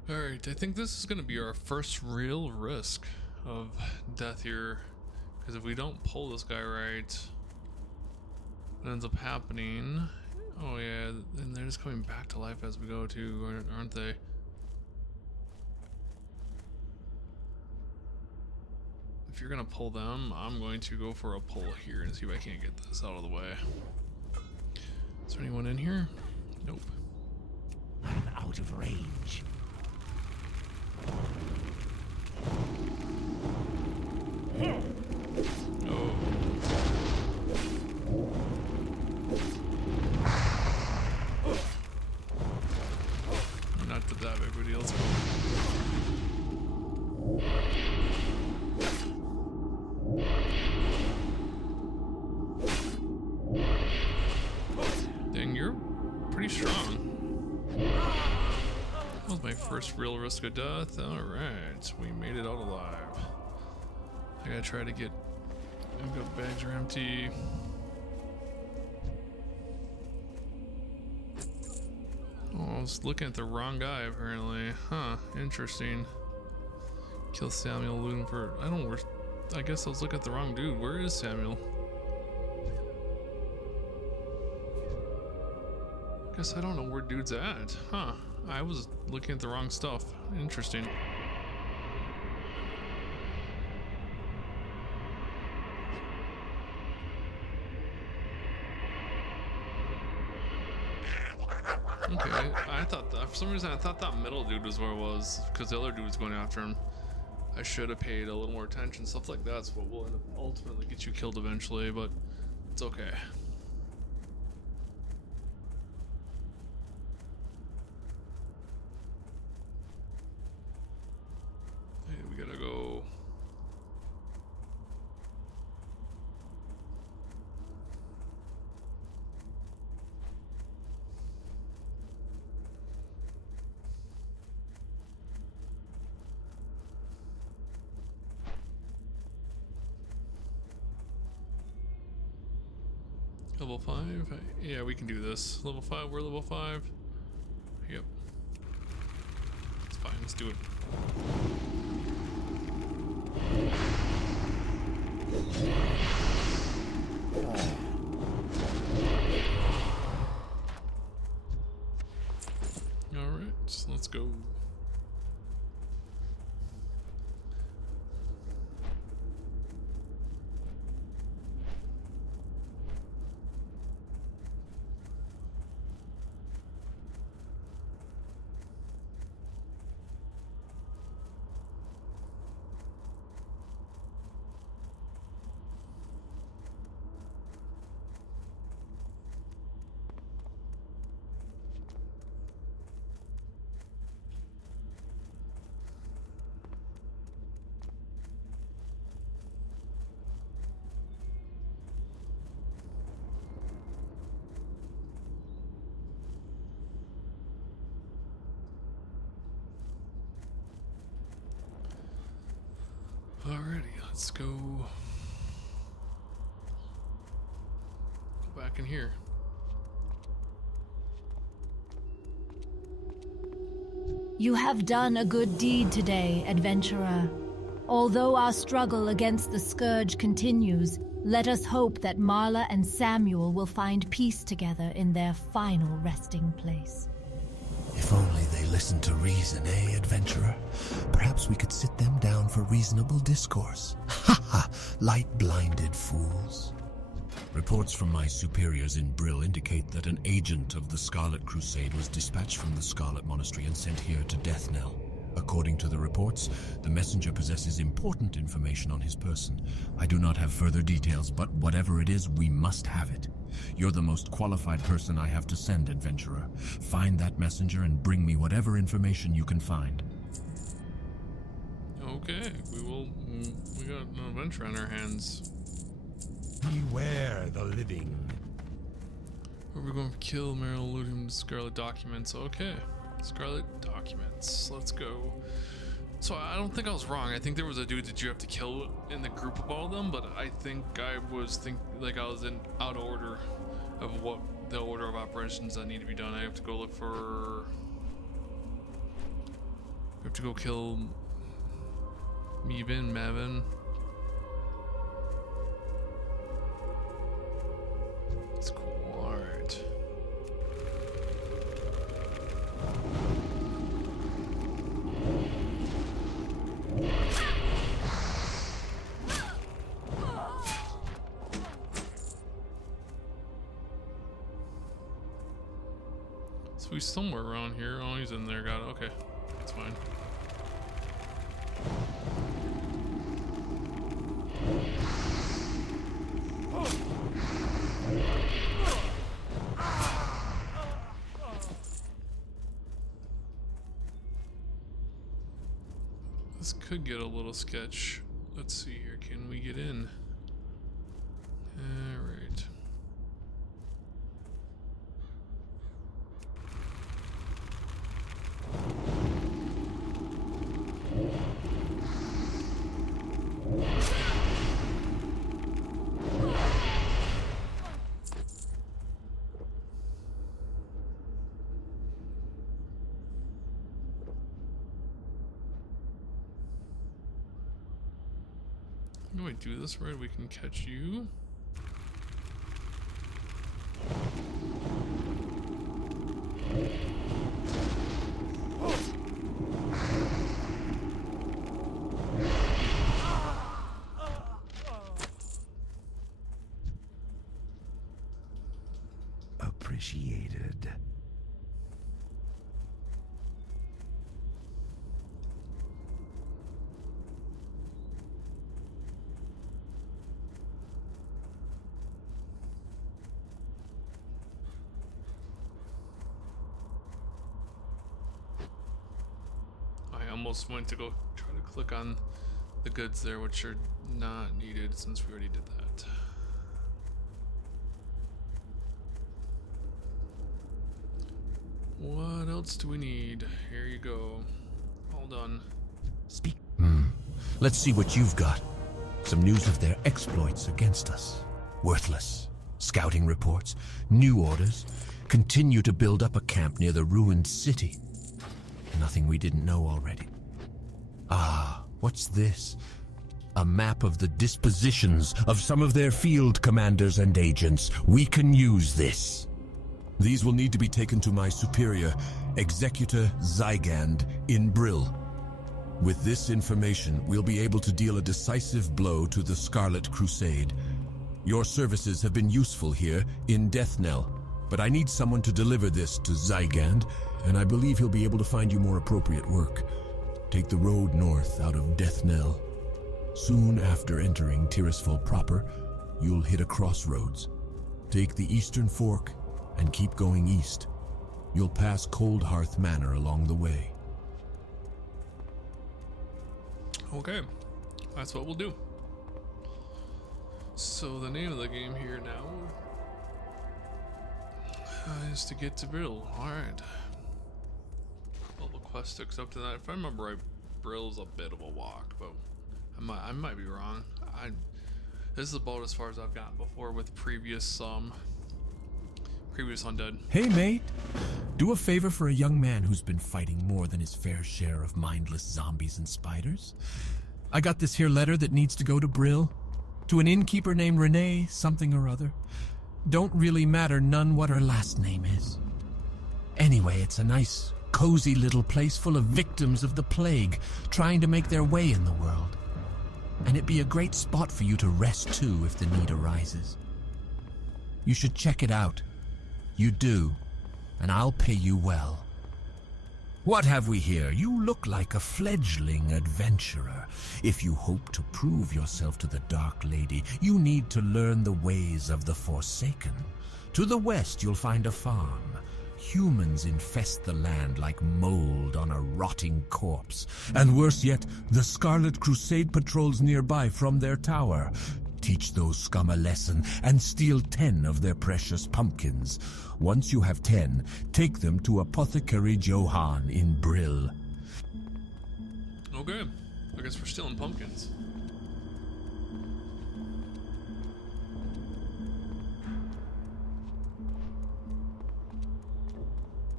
Alright, I think this is going to be our first real risk of death here. Because if we don't pull this guy right, what ends up happening, Oh yeah, and they're just coming back to life as we go too, aren't they? If you're gonna pull them, I'm going to go for a pull here and see if I can't get this out of the way. Is there anyone in here? Nope. I'm out of range. Oh. Not that big of a deal. Let's go. Dang, you're pretty strong. That was my first real risk of death. Alright, we made it out alive. I gotta try to get... I've got bags are empty. Oh, I was looking at the wrong guy apparently. Huh, interesting. Kill Samuel looking for... I don't know, I guess I was looking at the wrong dude. Where is Samuel? Guess I don't know where dude's at. Huh, I was looking at the wrong stuff. Interesting. Okay, I thought that, for some reason I thought that middle dude was where it was, because the other dude was going after him. I should have paid a little more attention. Stuff like that's what will ultimately get you killed eventually, but it's okay. Hey, we gotta go. Level 5? Yeah, we can do this. Level 5, we're level 5. Yep. It's fine, let's do it. Alright, so let's go. Alrighty, let's go back in here. You have done a good deed today, adventurer. Although our struggle against the Scourge continues, let us hope that Marla and Samuel will find peace together in their final resting place. If only they listened to reason, eh, adventurer? Perhaps we could sit them down for reasonable discourse. Ha ha! Light-blinded fools. Reports from my superiors in Brill indicate that an agent of the Scarlet Crusade was dispatched from the Scarlet Monastery and sent here to Death Knell. According to the reports, the messenger possesses important information on his person. I do not have further details, but whatever it is, we must have it. You're the most qualified person I have to send, adventurer. Find that messenger and bring me whatever information you can find. Okay, we will. We got an adventure on our hands. Beware the living. Are we going to kill Meryl, loot him, Scarlet Documents? Okay, Scarlet Documents. Let's go. So I don't think I was wrong. I think there was a dude that you have to kill in the group of all of them, but I think I was like I was in out of order of what the order of operations that need to be done. I have to go look for. We have to go kill Mavin. It's cool. All right. So he's somewhere around here. Oh, he's in there. Got it. Okay. That's fine. This could get a little sketch. Let's see here. Can we get in? Alright. How do I do this right? We can catch you. Appreciated. I almost went to go try to click on the goods there, which are not needed since we already did that. What else do we need? Here you go. All done. Speak. Let's see what you've got. Some news of their exploits against us. Worthless. Scouting reports, new orders, continue to build up a camp near the ruined city. Nothing we didn't know already. Ah, what's this? A map of the dispositions of some of their field commanders and agents. We can use this. These will need to be taken to my superior, Executor Zygand, in Brill. With this information, we'll be able to deal a decisive blow to the Scarlet Crusade. Your services have been useful here in Deathnell, but I need someone to deliver this to Zygand, and I believe he'll be able to find you more appropriate work. Take the road north out of Deathnell. Soon after entering Tirisfal proper, you'll hit a crossroads. Take the eastern fork and keep going east. You'll pass Cold Hearth Manor along the way. Okay, that's what we'll do. So the name of the game here now is to get to Brill. Alright. Well, the quest took us up to that. If I remember right, Brill's a bit of a walk, but I might be wrong. This is about as far as I've gotten before with previous undead. Hey, mate. Do a favor for a young man who's been fighting more than his fair share of mindless zombies and spiders. I got this here letter that needs to go to Brill. To an innkeeper named Renee something or other. Don't really matter none what her last name is. Anyway, it's a nice, cozy little place full of victims of the plague trying to make their way in the world. And it'd be a great spot for you to rest too if the need arises. You should check it out. You do, and I'll pay you well. What have we here? You look like a fledgling adventurer. If you hope to prove yourself to the Dark Lady, you need to learn the ways of the Forsaken. To the west, you'll find a farm. Humans infest the land like mold on a rotting corpse. And worse yet, the Scarlet Crusade patrols nearby from their tower. Teach those scum a lesson and steal 10 of their precious pumpkins. Once you have 10, take them to Apothecary Johann in Brill. Okay, I guess we're stealing pumpkins.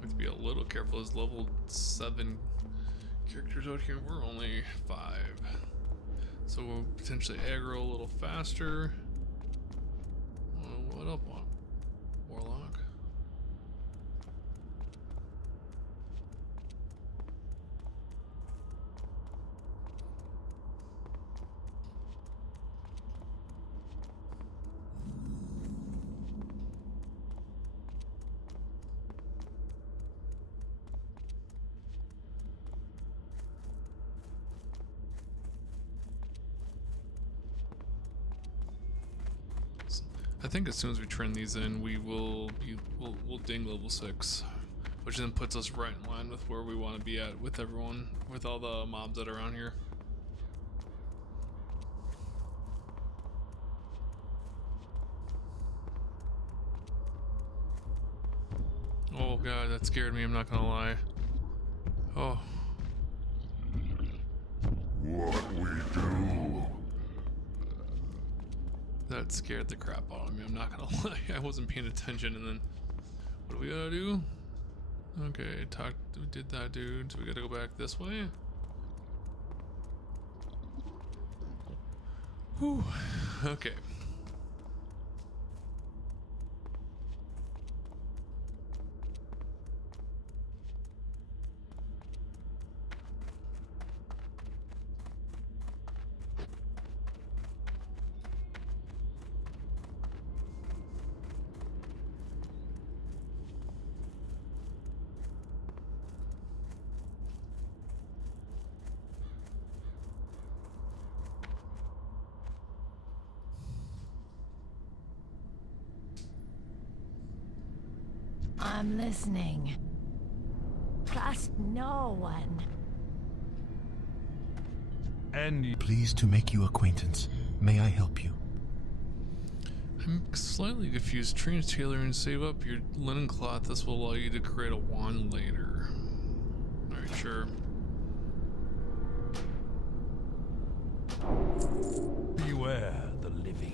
Have to be a little careful. There's level 7 characters out here. We're only 5. So we'll potentially aggro a little faster. What up, Warlock? I think as soon as we turn these in, we'll ding level 6, which then puts us right in line with where we want to be at with everyone, with all the mobs that are around here. Oh god, that scared me, I'm not gonna lie. Oh. What we do? That scared the crap out of me, I'm not gonna lie. I wasn't paying attention, and then what do we gotta do? Okay, we did that, dude. So we gotta go back this way. Whew. Okay. I'm listening. Trust no one. And pleased to make you acquaintance. May I help you? I'm slightly confused. Train tailor and save up your linen cloth. This will allow you to create a wand later. Alright, sure. Beware the living.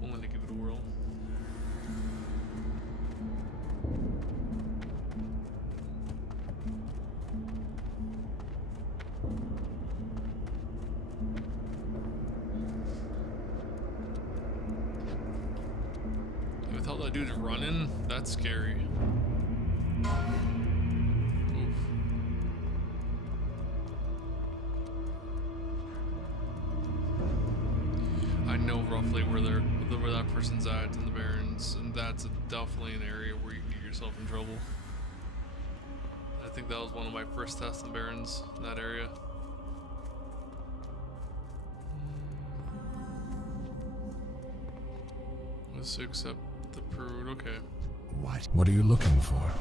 I'm gonna give it a whirl. With all that dude's running, that's scary. Oof. I know roughly where that person's at in the Barrens, and that's definitely an area where you can get yourself in trouble. I think that was one of my first tests in the Barrens, in that area. Let's accept the prude, okay. What are you looking for?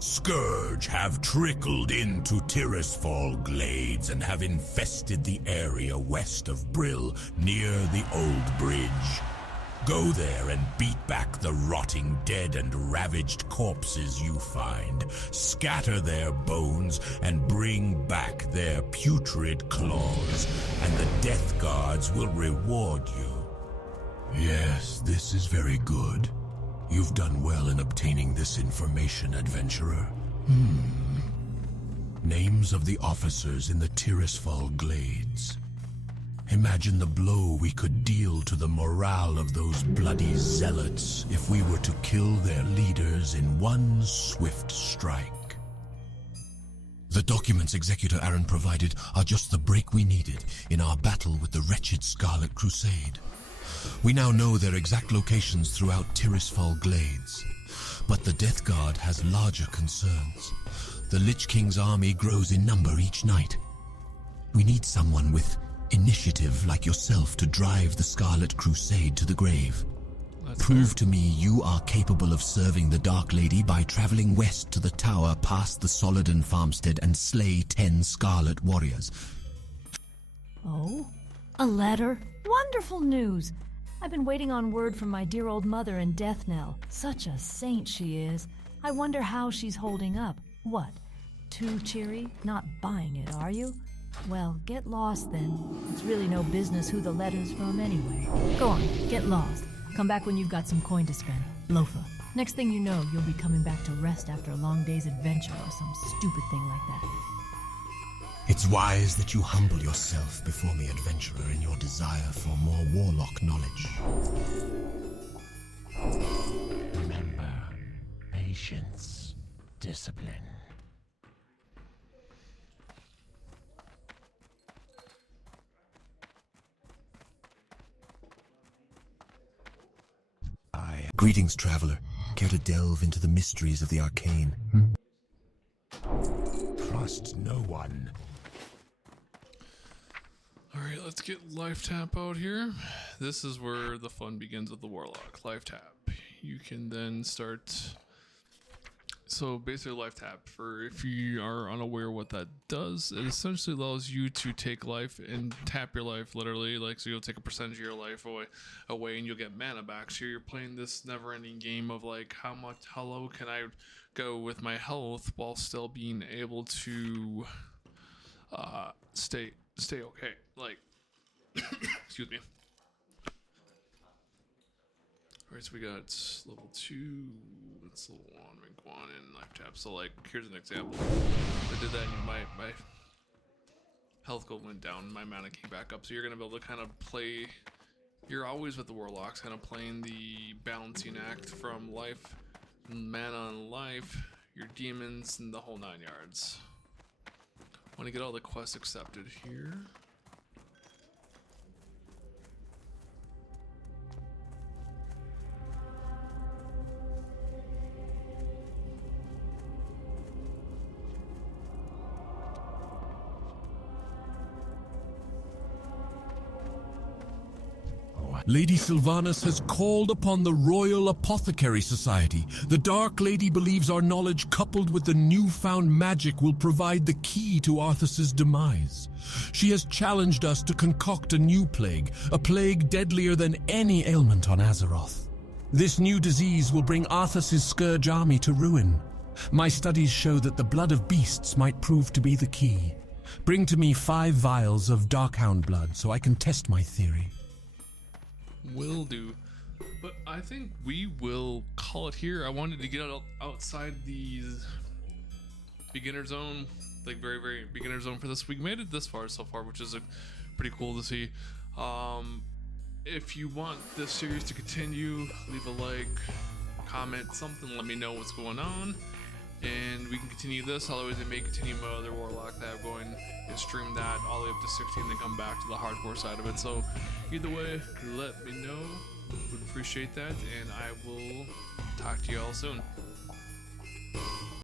Scourge have trickled into Tirisfal Glades and have infested the area west of Brill, near the Old Bridge. Go there and beat back the rotting dead and ravaged corpses you find. Scatter their bones and bring back their putrid claws, and the Death Guards will reward you. Yes, this is very good. You've done well in obtaining this information, adventurer. Names of the officers in the Tirisfal Glades. Imagine the blow we could deal to the morale of those bloody zealots if we were to kill their leaders in one swift strike. The documents Executor Aaron provided are just the break we needed in our battle with the wretched Scarlet Crusade. We now know their exact locations throughout Tirisfal Glades, but the Death Guard has larger concerns. The Lich King's army grows in number each night. We need someone with initiative like yourself to drive the Scarlet Crusade to the grave. Prove to me you are capable of serving the Dark Lady by traveling west to the tower past the Soladin farmstead and slay 10 Scarlet Warriors. Oh? A letter? Wonderful news! I've been waiting on word from my dear old mother in Deathnell. Such a saint she is. I wonder how she's holding up. What? Too cheery? Not buying it, are you? Well, get lost then. It's really no business who the letter's from anyway. Go on, get lost. Come back when you've got some coin to spend. Loafa. Next thing you know, you'll be coming back to rest after a long day's adventure or some stupid thing like that. It's wise that you humble yourself before me, adventurer, in your desire for more warlock knowledge. Remember, patience, discipline. Greetings, traveler. Care to delve into the mysteries of the arcane? Trust no one. Alright, let's get life tap out here. This is where the fun begins with the Warlock. Life tap. You can then start... So basically life tap, for if you are unaware what that does, it essentially allows you to take life and tap your life literally, like so you'll take a percentage of your life away and you'll get mana back. So you're playing this never-ending game of like how low can I go with my health while still being able to stay okay. Like excuse me. Alright, so we got level 2, that's level 1, rank 1, and life tap. So like, here's an example. I did that and my health goal went down, my mana came back up. So you're gonna be able to kind of play, you're always with the Warlocks, kind of playing the balancing act from life, mana and life, your demons, and the whole 9 yards. Want to get all the quests accepted here. Lady Sylvanas has called upon the Royal Apothecary Society. The Dark Lady believes our knowledge coupled with the newfound magic will provide the key to Arthas's demise. She has challenged us to concoct a new plague, a plague deadlier than any ailment on Azeroth. This new disease will bring Arthas's Scourge army to ruin. My studies show that the blood of beasts might prove to be the key. Bring to me 5 vials of Darkhound blood so I can test my theory. Will do, but I think we will call it here. I wanted to get outside the beginner zone, like very beginner zone for this. We made it this far so far, which is pretty cool to see. If you want this series to continue, leave a like, comment, something, let me know what's going on, and we can continue this. Otherwise, I may continue my other Warlock that I'm going and stream that all the way up to 16, then come back to the hardcore side of it. So either way, let me know. Would appreciate that, and I will talk to you all soon.